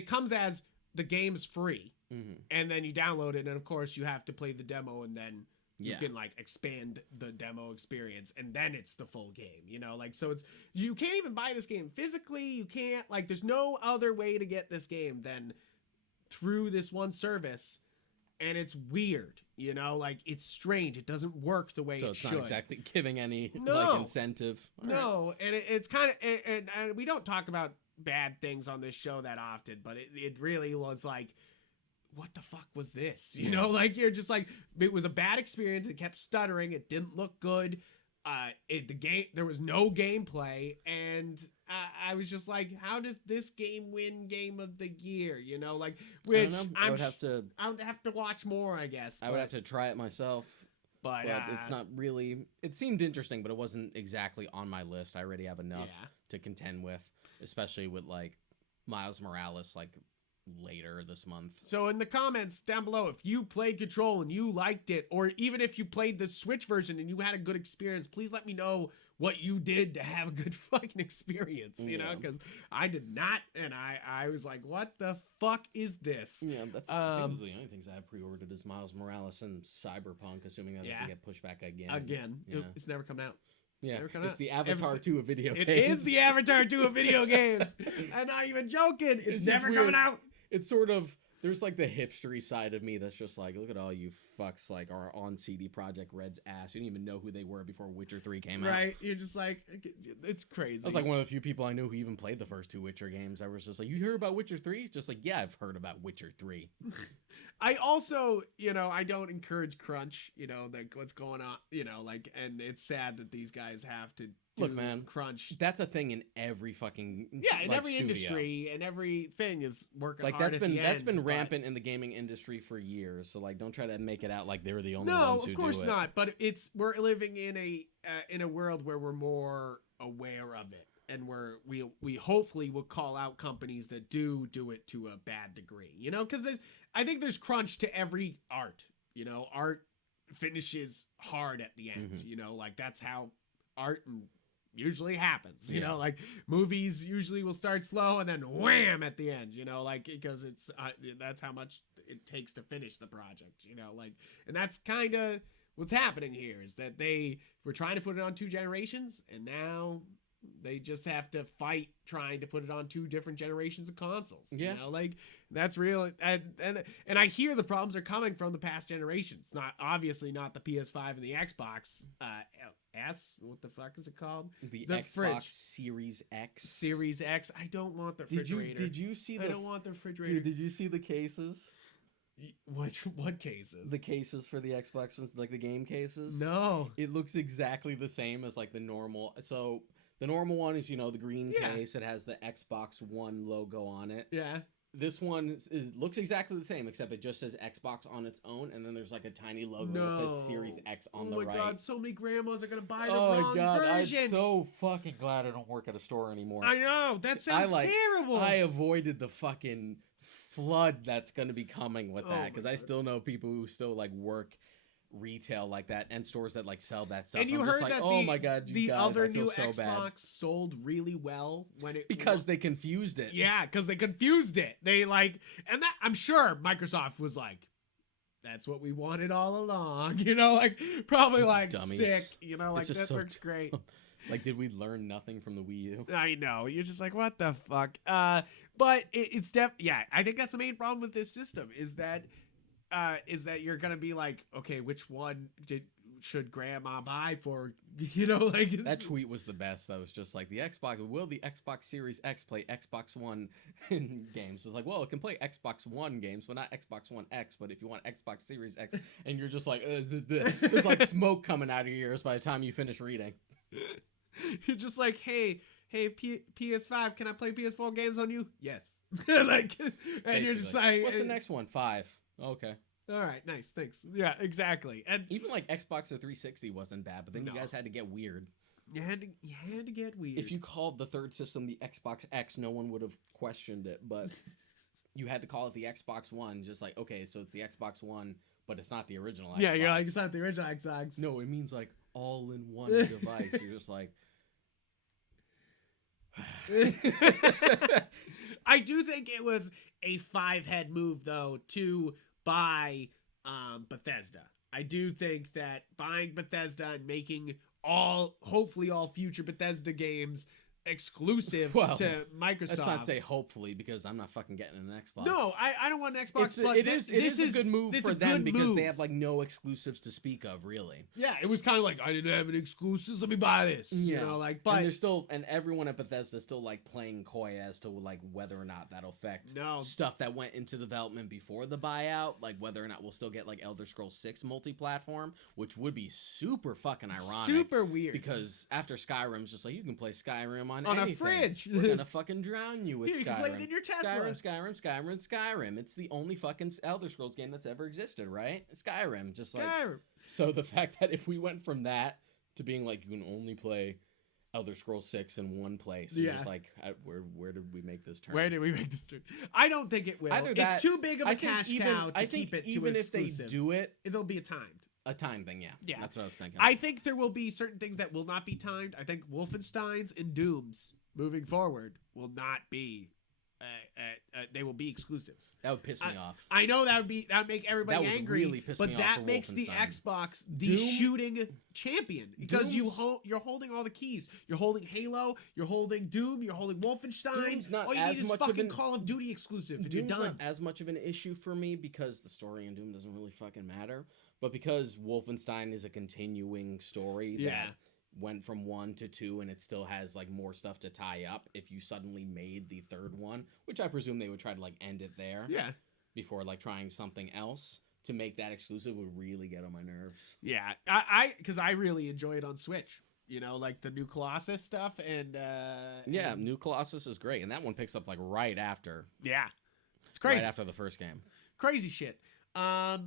comes as the game's free, and then you download it, and of course you have to play the demo, and then you can like expand the demo experience, and then it's the full game, you know, like, so you can't even buy this game physically. You can't, like, there's no other way to get this game than through this one service, and it's weird, you know, like, it's strange. It doesn't work the way it should. So it's not exactly giving any like incentive. No, and it's kind of, and we don't talk about bad things on this show that often, but it really was like, what the fuck was this? You know, like, you're just like, it was a bad experience. It kept stuttering. It didn't look good. There was no gameplay, and I was just like, how does this game win Game of the Year? You know, like, which I would have to watch more, I guess. I would have to try it myself, but it's not really. It seemed interesting, but it wasn't exactly on my list. I already have enough to contend with, especially with like Miles Morales, like. Later this month. So in the comments down below, if you played Control and you liked it, or even if you played the Switch version and you had a good experience, please let me know what you did to have a good fucking experience, you know, because I did not, and I was like, what the fuck is this? Yeah, that's the only things I have pre-ordered is Miles Morales and Cyberpunk, assuming that doesn't get pushed back again. It's never come out. It's the Avatar 2 of video games. It is the Avatar 2 of video games. I'm not even joking. It's never coming out. It's sort of, there's like the hipstery side of me that's just like, look at all you fucks like are on CD Projekt Red's ass. You didn't even know who they were before Witcher 3 came out. Right. You're just like, it's crazy. I was like one of the few people I knew who even played the first 2 Witcher games. I was just like, you heard about Witcher 3? Just like, yeah, I've heard about Witcher 3. I also, you know, I don't encourage crunch, you know, like what's going on, you know, like, and it's sad that these guys have to look, man, crunch. That's a thing in every fucking in like, every studio. Industry, and everything is working like hard that's been rampant in the gaming industry for years. So like, don't try to make it out like they're the only ones who do it. No, of course not. But we're living in a world where we're more aware of it, and we hopefully will call out companies that do it to a bad degree. You know, because I think there's crunch to every art. You know, art finishes hard at the end. You know, like that's how art usually happens, you know, like movies usually will start slow and then wham at the end, you know, like because it's that's how much it takes to finish the project, you know, like, and that's kind of what's happening here is that they were trying to put it on 2 generations, and now they just have to fight trying to put it on 2 different generations of consoles. You know, like that's real. And I hear the problems are coming from the past generations. Not obviously not the PS5 and the Xbox S. What the fuck is it called? The Xbox fridge. Series X. Series X. I don't want the refrigerator. Did you see? I don't want the refrigerator. Dude, did you see the cases? What cases? The cases for the Xbox ones, like the game cases. No, it looks exactly the same as like the normal. So. The normal one is, you know, the green case. It has the Xbox One logo on it. Yeah. This one looks exactly the same, except it just says Xbox on its own, and then there's like a tiny logo that says Series X on the right. Oh my god, so many grandmas are gonna buy the wrong version. I'm so fucking glad I don't work at a store anymore. I know, that sounds terrible. I avoided the fucking flood that's gonna be coming with that, because I still know people who still like work retail like that and stores that like sell that stuff. And you heard that oh my god, the guys, other I feel new so Xbox bad. sold really well when it because they confused it. Yeah, because they confused it. They like, and that I'm sure Microsoft was like, that's what we wanted all along. You know, like probably like Dummies. Sick. You know, like that so works great. Like, did we learn nothing from the Wii U? I know. You're just like, what the fuck? But it's yeah. I think that's the main problem with this system is that you're gonna be like, okay, which one should grandma buy for, you know, like that tweet was the best. That was just like the Xbox Series X play Xbox One games? It's like, well, it can play Xbox One games, but not Xbox One X. But if you want Xbox Series X, and you're just like, there's like smoke coming out of your ears by the time you finish reading. You're just like, hey, PS5, can I play PS4 games on you? Yes. Like, and basically. You're just like, what's the next one? 5. Okay. All right, nice, thanks. Yeah, exactly. And even like Xbox or 360 wasn't bad, but then you guys had to get weird. You had to get weird. If you called the third system the Xbox X, no one would have questioned it, but you had to call it the Xbox One, just like, okay, so it's the Xbox One, but it's not the original Xbox. Yeah, you're like, it's not the original Xbox. No, it means like all in one device. You're just like I do think it was a 5-head move though to buy Bethesda. I do think that buying Bethesda and making hopefully all future Bethesda games exclusive to Microsoft. Let's not say hopefully, because I'm not fucking getting an Xbox. No, I don't want an Xbox. It is a good move for them because they have like no exclusives to speak of, really. Yeah, it was kind of like, I didn't have any exclusives, let me buy this. Yeah. You know, like, but and they're still, and everyone at Bethesda is still like playing coy as to like whether or not that'll affect stuff that went into development before the buyout, like whether or not we'll still get like Elder Scrolls 6 multi-platform, which would be super fucking ironic. Super weird. Because after Skyrim's just like, you can play Skyrim on a fridge. We're gonna fucking drown you with Skyrim. You can play it in your Tesla. Skyrim. It's the only fucking Elder Scrolls game that's ever existed, right? Skyrim. Just Skyrim. Like so the fact that if we went from that to being like, you can only play Elder Scrolls 6 in one place, yeah. Just like, where did we make this turn? Where did we make this turn? I don't think it will. It's too big of a cash cow to keep it to even exclusive. If they do it, it'll be timed. A time thing, yeah. That's what I was thinking. I think there will be certain things that will not be timed. I think Wolfensteins and Dooms moving forward will not be they will be exclusives. That would piss me off. I know that would make everybody angry, really piss me off, that makes the Xbox the shooting champion because you're holding all the keys. You're holding Halo, you're holding Doom, you're holding Wolfenstein. Doom's not all you as need is much fucking of an Call of Duty exclusive, and Doom's you're done. Not as much of an issue for me because the story in Doom doesn't really fucking matter, but because Wolfenstein is a continuing story that went from 1 to 2 and it still has like more stuff to tie up. If you suddenly made the third one, which I presume they would try to like end it there, before like trying something else, to make that exclusive would really get on my nerves. Yeah, because I really enjoy it on Switch. You know, like the new Colossus stuff and new Colossus is great, and that one picks up like right after. Yeah, it's crazy. Right after the first game. Crazy shit. The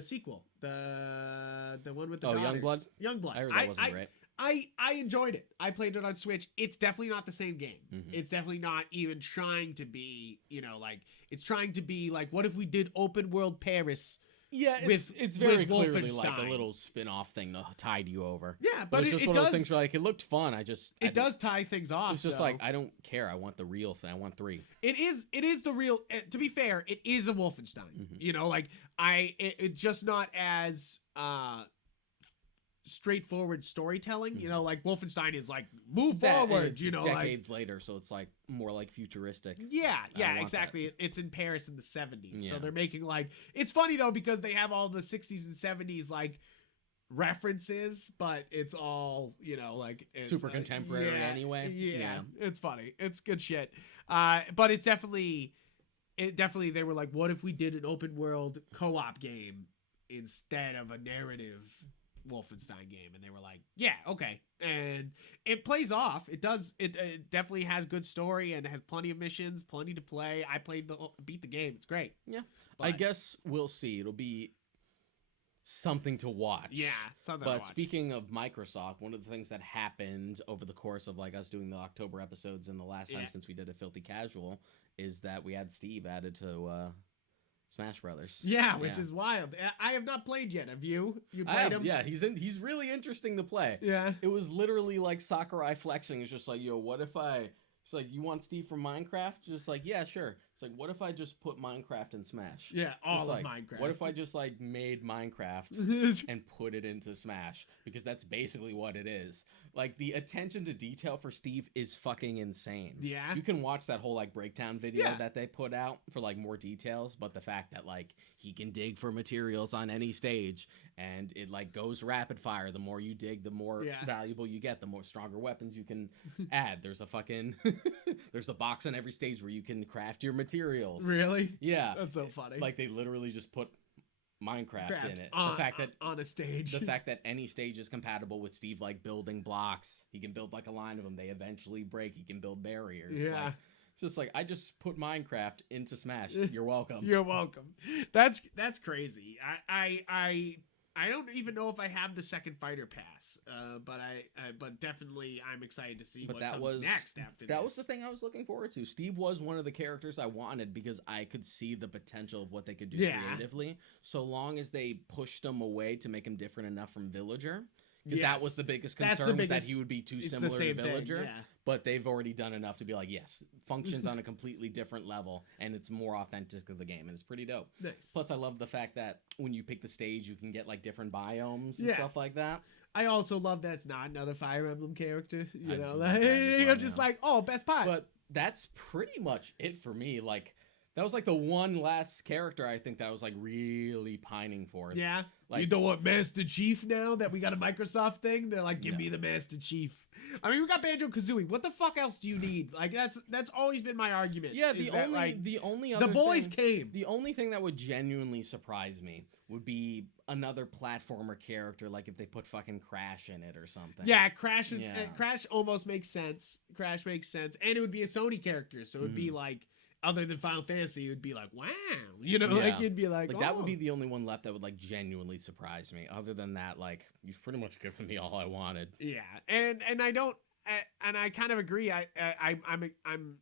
sequel, the one with the daughters. Youngblood. I heard that wasn't great. I enjoyed it. I played it on Switch. It's definitely not the same game. Mm-hmm. It's definitely not even trying to be, you know, like it's trying to be like, what if we did open world Paris? Yeah, it's very clearly like a little spin-off thing to tide you over. Yeah, but it's just one of those things where like it looked fun. It does tie things off. It's just like, I don't care. I want the real thing. I want 3. It is the real. To be fair, it is a Wolfenstein. Mm-hmm. You know, like it's just not as straightforward storytelling. You know, like Wolfenstein is like move forward. You know, decades later, so it's like more like futuristic. Yeah, exactly. It's in Paris in the 70s, so they're making like. It's funny though because they have all the 60s and 70s like references, but it's all, you know, like it's super contemporary anyway. Yeah, it's funny. It's good shit. But it's definitely they were like, what if we did an open world co-op game instead of a narrative Wolfenstein game, and they were like, yeah, okay, and it plays off. It does. It definitely has good story and has plenty of missions, plenty to play. I beat the game. It's great. Yeah, but, I guess we'll see. It'll be something to watch. Yeah, something. But speaking of Microsoft, one of the things that happened over the course of like us doing the October episodes and the last time since we did a Filthy Casual is that we had Steve added to Smash Brothers. Yeah, which is wild. I have not played yet. Have you? You played him? Yeah, he's really interesting to play. Yeah. It was literally like Sakurai flexing. It's just like, yo, what if I... It's like, you want Steve from Minecraft? Just like, yeah, sure. It's like, what if I just put Minecraft in Smash? Yeah, all just of like, Minecraft. What if I just like made Minecraft and put it into Smash? Because that's basically what it is. Like, the attention to detail for Steve is fucking insane. Yeah. You can watch that whole like breakdown video that they put out for like more details, but the fact that like he can dig for materials on any stage and it like goes rapid fire. The more you dig, the more valuable you get, the more stronger weapons you can add. There's a fucking there's a box on every stage where you can craft your materials. Really? Yeah. That's so funny. Like they literally just put Minecraft in it. The fact that on a stage. The fact that any stage is compatible with Steve like building blocks. He can build like a line of them. They eventually break. He can build barriers. Yeah. Like, it's just like, I just put Minecraft into Smash. You're welcome. You're welcome. That's crazy. I don't even know if I have the second fighter pass, but definitely I'm excited to see what comes next after that was the thing I was looking forward to. Steve was one of the characters I wanted because I could see the potential of what they could do creatively, so long as they pushed him away to make him different enough from Villager. Because that was the biggest concern, was that he would be too similar to Villager. But they've already done enough to be like, yes, functions on a completely different level, and it's more authentic to the game, and it's pretty dope. Nice. Plus, I love the fact that when you pick the stage, you can get like different biomes and stuff like that. I also love that it's not another Fire Emblem character. You know, like, you're just like, oh, best pot. But that's pretty much it for me. Like, that was like the one last character I think that I was like really pining for. Yeah. Like, you don't want Master Chief now that we got a Microsoft thing? They're like, give me the Master Chief. I mean, we got Banjo-Kazooie. What the fuck else do you need? Like, that's always been my argument. Yeah, the only other the boys thing, came. The only thing that would genuinely surprise me would be another platformer character, like if they put fucking Crash in it or something. Yeah, Crash almost makes sense. Crash makes sense. And it would be a Sony character, so it would be like, other than Final Fantasy, it would be like, wow. You know, like, you'd be like, that would be the only one left that would, like, genuinely surprise me. Other than that, like, you've pretty much given me all I wanted. Yeah, and I don't, and I kind of agree. I'm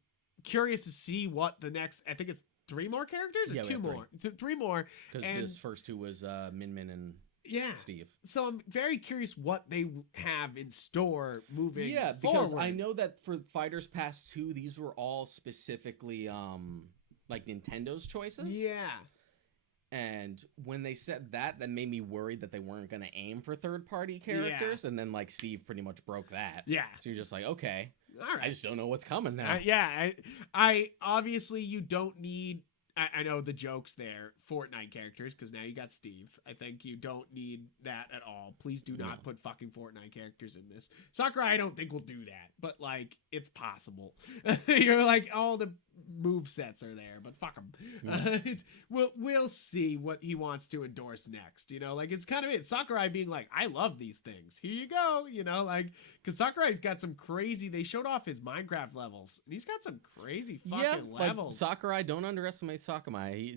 curious to see what the next, I think it's 3 more characters or 2 more? 3 more. Because this first 2 was Min Min and Steve. So I'm very curious what they have in store moving forward. Yeah, because I know that for Fighters Pass 2, these were all specifically like Nintendo's choices. Yeah. And when they said that made me worried that they weren't going to aim for third-party characters. And then like Steve pretty much broke that. Yeah. So you're just like, okay, all right. I just don't know what's coming now. I obviously you don't need, I know the joke's there, Fortnite characters, because now you got Steve. I think you don't need that at all. Please do not put fucking Fortnite characters in this. Sakurai, I don't think will do that, but like, it's possible. You're like, all the move sets are there, but fuck them. We'll see what he wants to endorse next. You know, like, it's kind of it. Sakurai being like, I love these things. Here you go. You know, like, because Sakurai's got some crazy, they showed off his Minecraft levels, and he's got some crazy fucking levels. Like, Sakurai, don't underestimate Sakurai.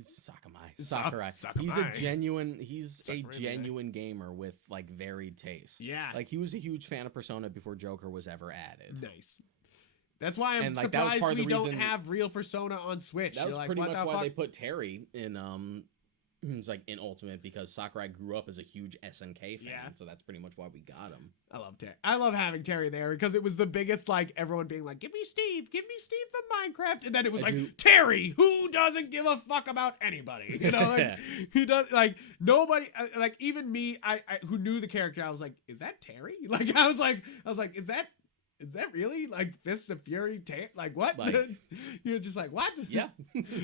Sakurai. He's a genuine gamer with like varied tastes. Yeah. Like, he was a huge fan of Persona before Joker was ever added. Nice. That's why I'm surprised we don't have real Persona on Switch. That was pretty much why they put Terry in like in Ultimate, because Sakurai grew up as a huge SNK fan, so that's pretty much why we got him. I love Terry. I love having Terry there because it was the biggest, like, everyone being like, give me Steve from Minecraft, and then it was Terry, who doesn't give a fuck about anybody, you know, like, he does, like, nobody, like, even me, I who knew the character, I was like, is that Terry? Like, I was like, is that really like Fists of Fury? Like, what? Like, you're just like, what? Yeah.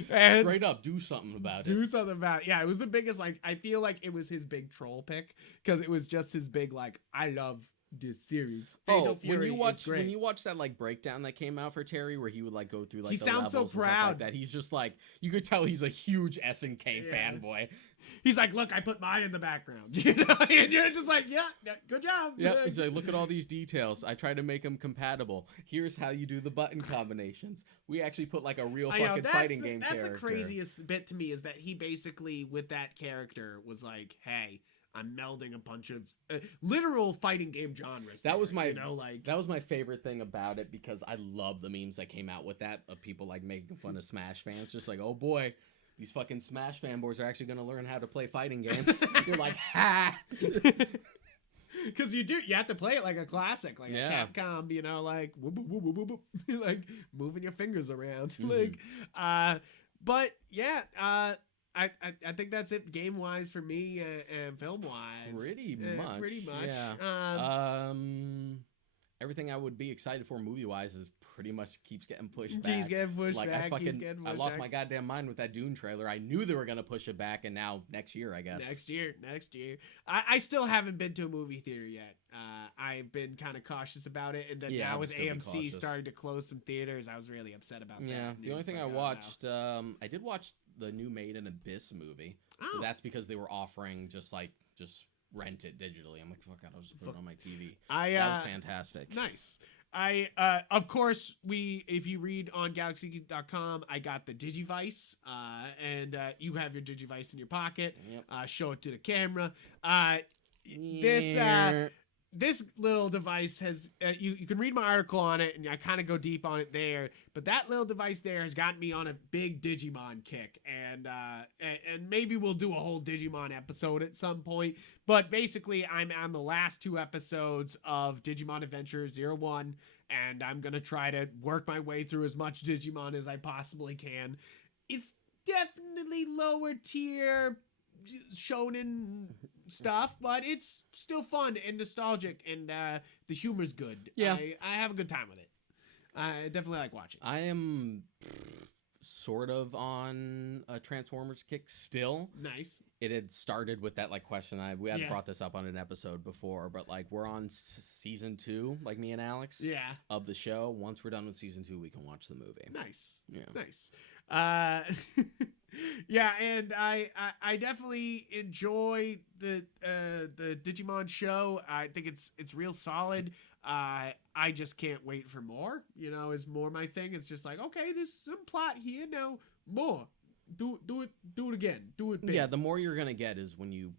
And straight up, do something about it. Do something about it. Yeah, it was the biggest, like, I feel like it was his big troll pick because it was just his big, like, I love this series. When you watch that like breakdown that came out for Terry, where he would like go through like he the sounds levels so proud and stuff like that. He's just like, you could tell he's a huge SNK fanboy. He's like, look, I put Maya in the background, you know, and you're just like, yeah, good job. Yeah, he's like, look at all these details. I try to make them compatible. Here's how you do the button combinations. We actually put like a real fucking fighting game character. That's the craziest bit to me is that he basically, with that character, was like, hey, I'm melding a bunch of literal fighting game genres. That was my, you know, like that was my favorite thing about it because I love the memes that came out with that of people like making fun of Smash fans, just like, oh boy, these fucking Smash fanboys are actually going to learn how to play fighting games. You're like, ha! Because you have to play it like a classic, like a Capcom, you know, like whoop, whoop, whoop, whoop, whoop, like moving your fingers around, like, but yeah, I think that's it game wise for me and film wise. Pretty much. Yeah. Everything I would be excited for movie wise is pretty much keeps getting pushed back. Keeps getting pushed back. I lost my goddamn mind with that Dune trailer. I knew they were gonna push it back, and now next year, I guess. Next year. I still haven't been to a movie theater yet. I've been kind of cautious about it, and then now with AMC starting to close some theaters, I was really upset about that. Yeah, the only thing I watched, I did watch the new Made in Abyss movie. Oh. That's because they were offering just rent it digitally. I'm like, fuck, I'll just put it on my TV. That was fantastic. Nice. Of course, if you read on galaxy.com, I got the Digivice, and you have your Digivice in your pocket. Yep. Show it to the camera. This little device has, you can read my article on it, and I kind of go deep on it there, but that little device there has gotten me on a big Digimon kick, and maybe we'll do a whole Digimon episode at some point, but basically I'm on the last 2 episodes of Digimon Adventure 01, and I'm going to try to work my way through as much Digimon as I possibly can. It's definitely lower tier shonen stuff, but it's still fun and nostalgic, and the humor's good. Yeah, I have a good time with it. I definitely like watching. I am sort of on a Transformers kick still. Nice. It had started with that like question. We hadn't brought this up on an episode before, but like we're on season 2, like me and Alex. Yeah. Of the show. Once we're done with season 2, we can watch the movie. Nice. Yeah. Nice. Yeah, and I definitely enjoy the Digimon show. I think it's real solid. I just can't wait for more. You know, is more my thing. It's just like, okay, there's some plot here now. More. Do it again. Do it big. Yeah, the more you're gonna get is when you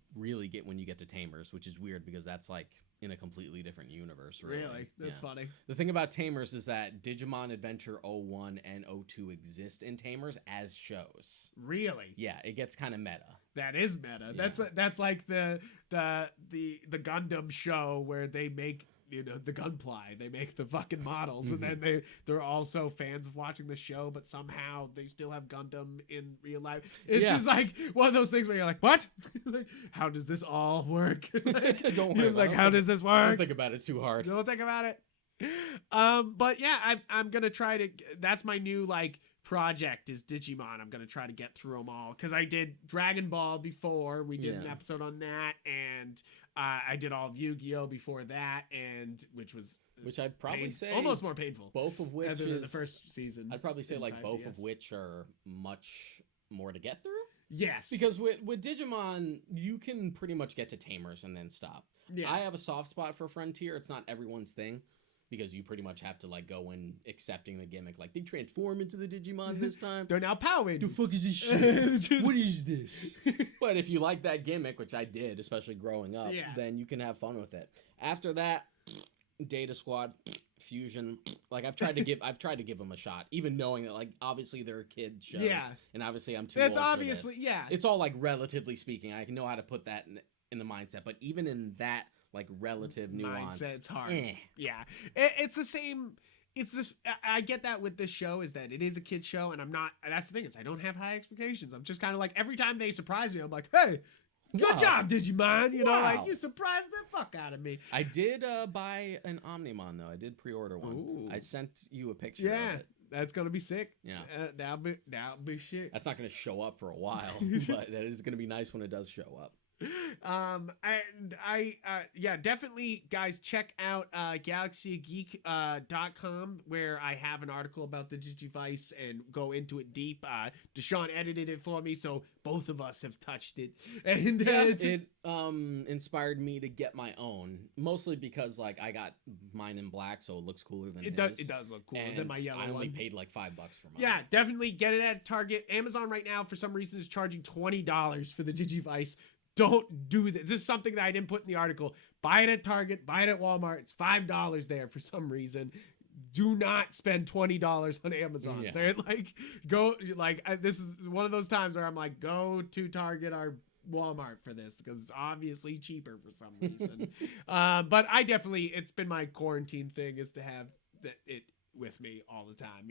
get to Tamers, which is weird because that's like in a completely different universe. Really? That's funny. The thing about Tamers is that Digimon Adventure 01 and 02 exist in Tamers as shows. Really? Yeah, it gets kind of meta. That is meta. Yeah. That's like the Gundam show where they make, you know, the Gunply. They make the fucking models, and then they're also fans of watching the show, but somehow they still have Gundam in real life. It's just like one of those things where you're like, what? Like, how does this all work? Like, don't worry. Like, how does this work? Don't think about it too hard. Don't think about it. But yeah, I'm gonna try to. That's my new like project is Digimon. I'm gonna try to get through them all because I did Dragon Ball before. We did an episode on that, and I did all of Yu-Gi-Oh before that, and which I'd probably say almost more painful. Both of which than is the first season. I'd probably say like 5DS. both of which are much more to get through. Yes, because with Digimon, you can pretty much get to Tamers and then stop. Yeah. I have a soft spot for Frontier. It's not everyone's thing. Because you pretty much have to like go in accepting the gimmick, like they transform into the Digimon this time. They're now Power Rangers. The fuck is this shit? What is this? But if you like that gimmick, which I did, especially growing up, then you can have fun with it. After that, Data Squad, Fusion, like I've tried to give them a shot, even knowing that like obviously they're kid shows, and obviously I'm too old for this. It's all like relatively speaking, I can know how to put that in the mindset, but even in that like relative nuance, it's hard. Yeah, it's the same. It's this. I get that with this show is that it is a kid show, and I'm not. That's the thing is I don't have high expectations. I'm just kind of like every time they surprise me, I'm like, hey, good job, Digimon. You know, like you surprised the fuck out of me. I did buy an Omnimon though. I did pre-order one. Ooh. I sent you a picture. Yeah. Of it. That's gonna be sick. Yeah, that'll be shit. That's not gonna show up for a while, but that is gonna be nice when it does show up. And yeah, definitely, guys, check out galaxygeek.com, where I have an article about the Digivice and go into it deep. Deshaun edited it for me, so both of us have touched it. And it inspired me to get my own, mostly because like I got mine in black, so it looks cooler than it does look cooler than my yellow one. I only paid like $5 for mine. Yeah, definitely get it at Target. Amazon right now, for some reason, is charging $20 for the Digivice. Don't do this. This is something that I didn't put in the article. Buy it at Target. Buy it at Walmart. It's $5 there for some reason. Do not spend $20 on Amazon. Yeah. They're like, this is one of those times where I'm like, go to Target or Walmart for this, because it's obviously cheaper for some reason. But I definitely, it's been my quarantine thing is to have it with me all the time,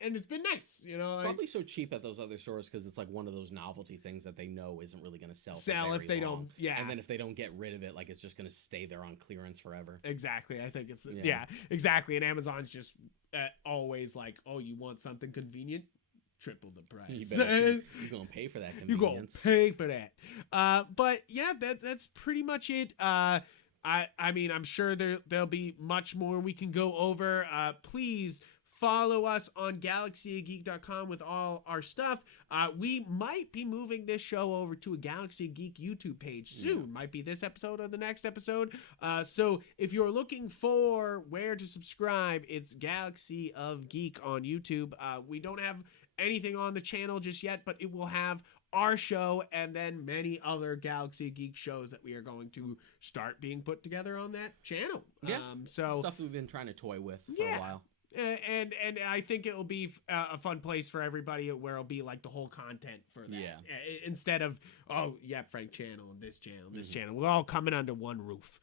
and it's been nice, It's probably so cheap at those other stores because it's like one of those novelty things that they know isn't really going to sell if they long. don't. Yeah, and then if they don't get rid of it, like it's just going to stay there on clearance forever. Exactly. I think it's exactly. And Amazon's just always like, oh, you want something convenient? Triple the price. You're gonna pay for that convenience. You're gonna pay for that. But yeah, that's pretty much it. I mean, I'm sure there'll be much more we can go over. Please follow us on galaxygeek.com with all our stuff. We might be moving this show over to a Galaxy Geek YouTube page soon. Yeah. Might be this episode or the next episode. So if you're looking for where to subscribe, it's Galaxy of Geek on YouTube. We don't have anything on the channel just yet, but it will have our show and then many other Galaxy Geek shows that we are going to start being put together on that channel. Yeah, so stuff we've been trying to toy with for a while. And I think it will be a fun place for everybody, where it'll be like the whole content for that. Yeah. Instead of, Yupfrank channel and this channel and this channel. We're all coming under one roof.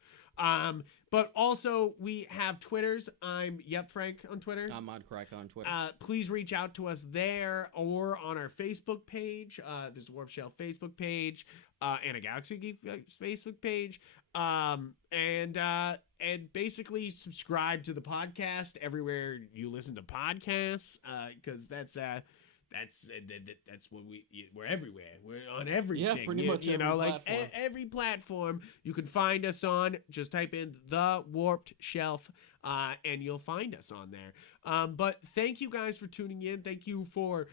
But also we have Twitters. I'm Yupfrank on Twitter. I'm Modcrack on Twitter. Please reach out to us there or on our Facebook page. There's a Warp Shelf Facebook page, and a Galaxy Geek Facebook page. And basically subscribe to the podcast everywhere you listen to podcasts, because that's what we're everywhere. We're on everything. Yeah, pretty much every platform. Every platform you can find us on. Just type in The Warped Shelf, and you'll find us on there. But thank you guys for tuning in. Thank you for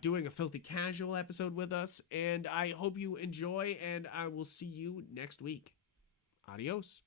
doing a Filthy Casual episode with us, and I hope you enjoy, and I will see you next week. Adios.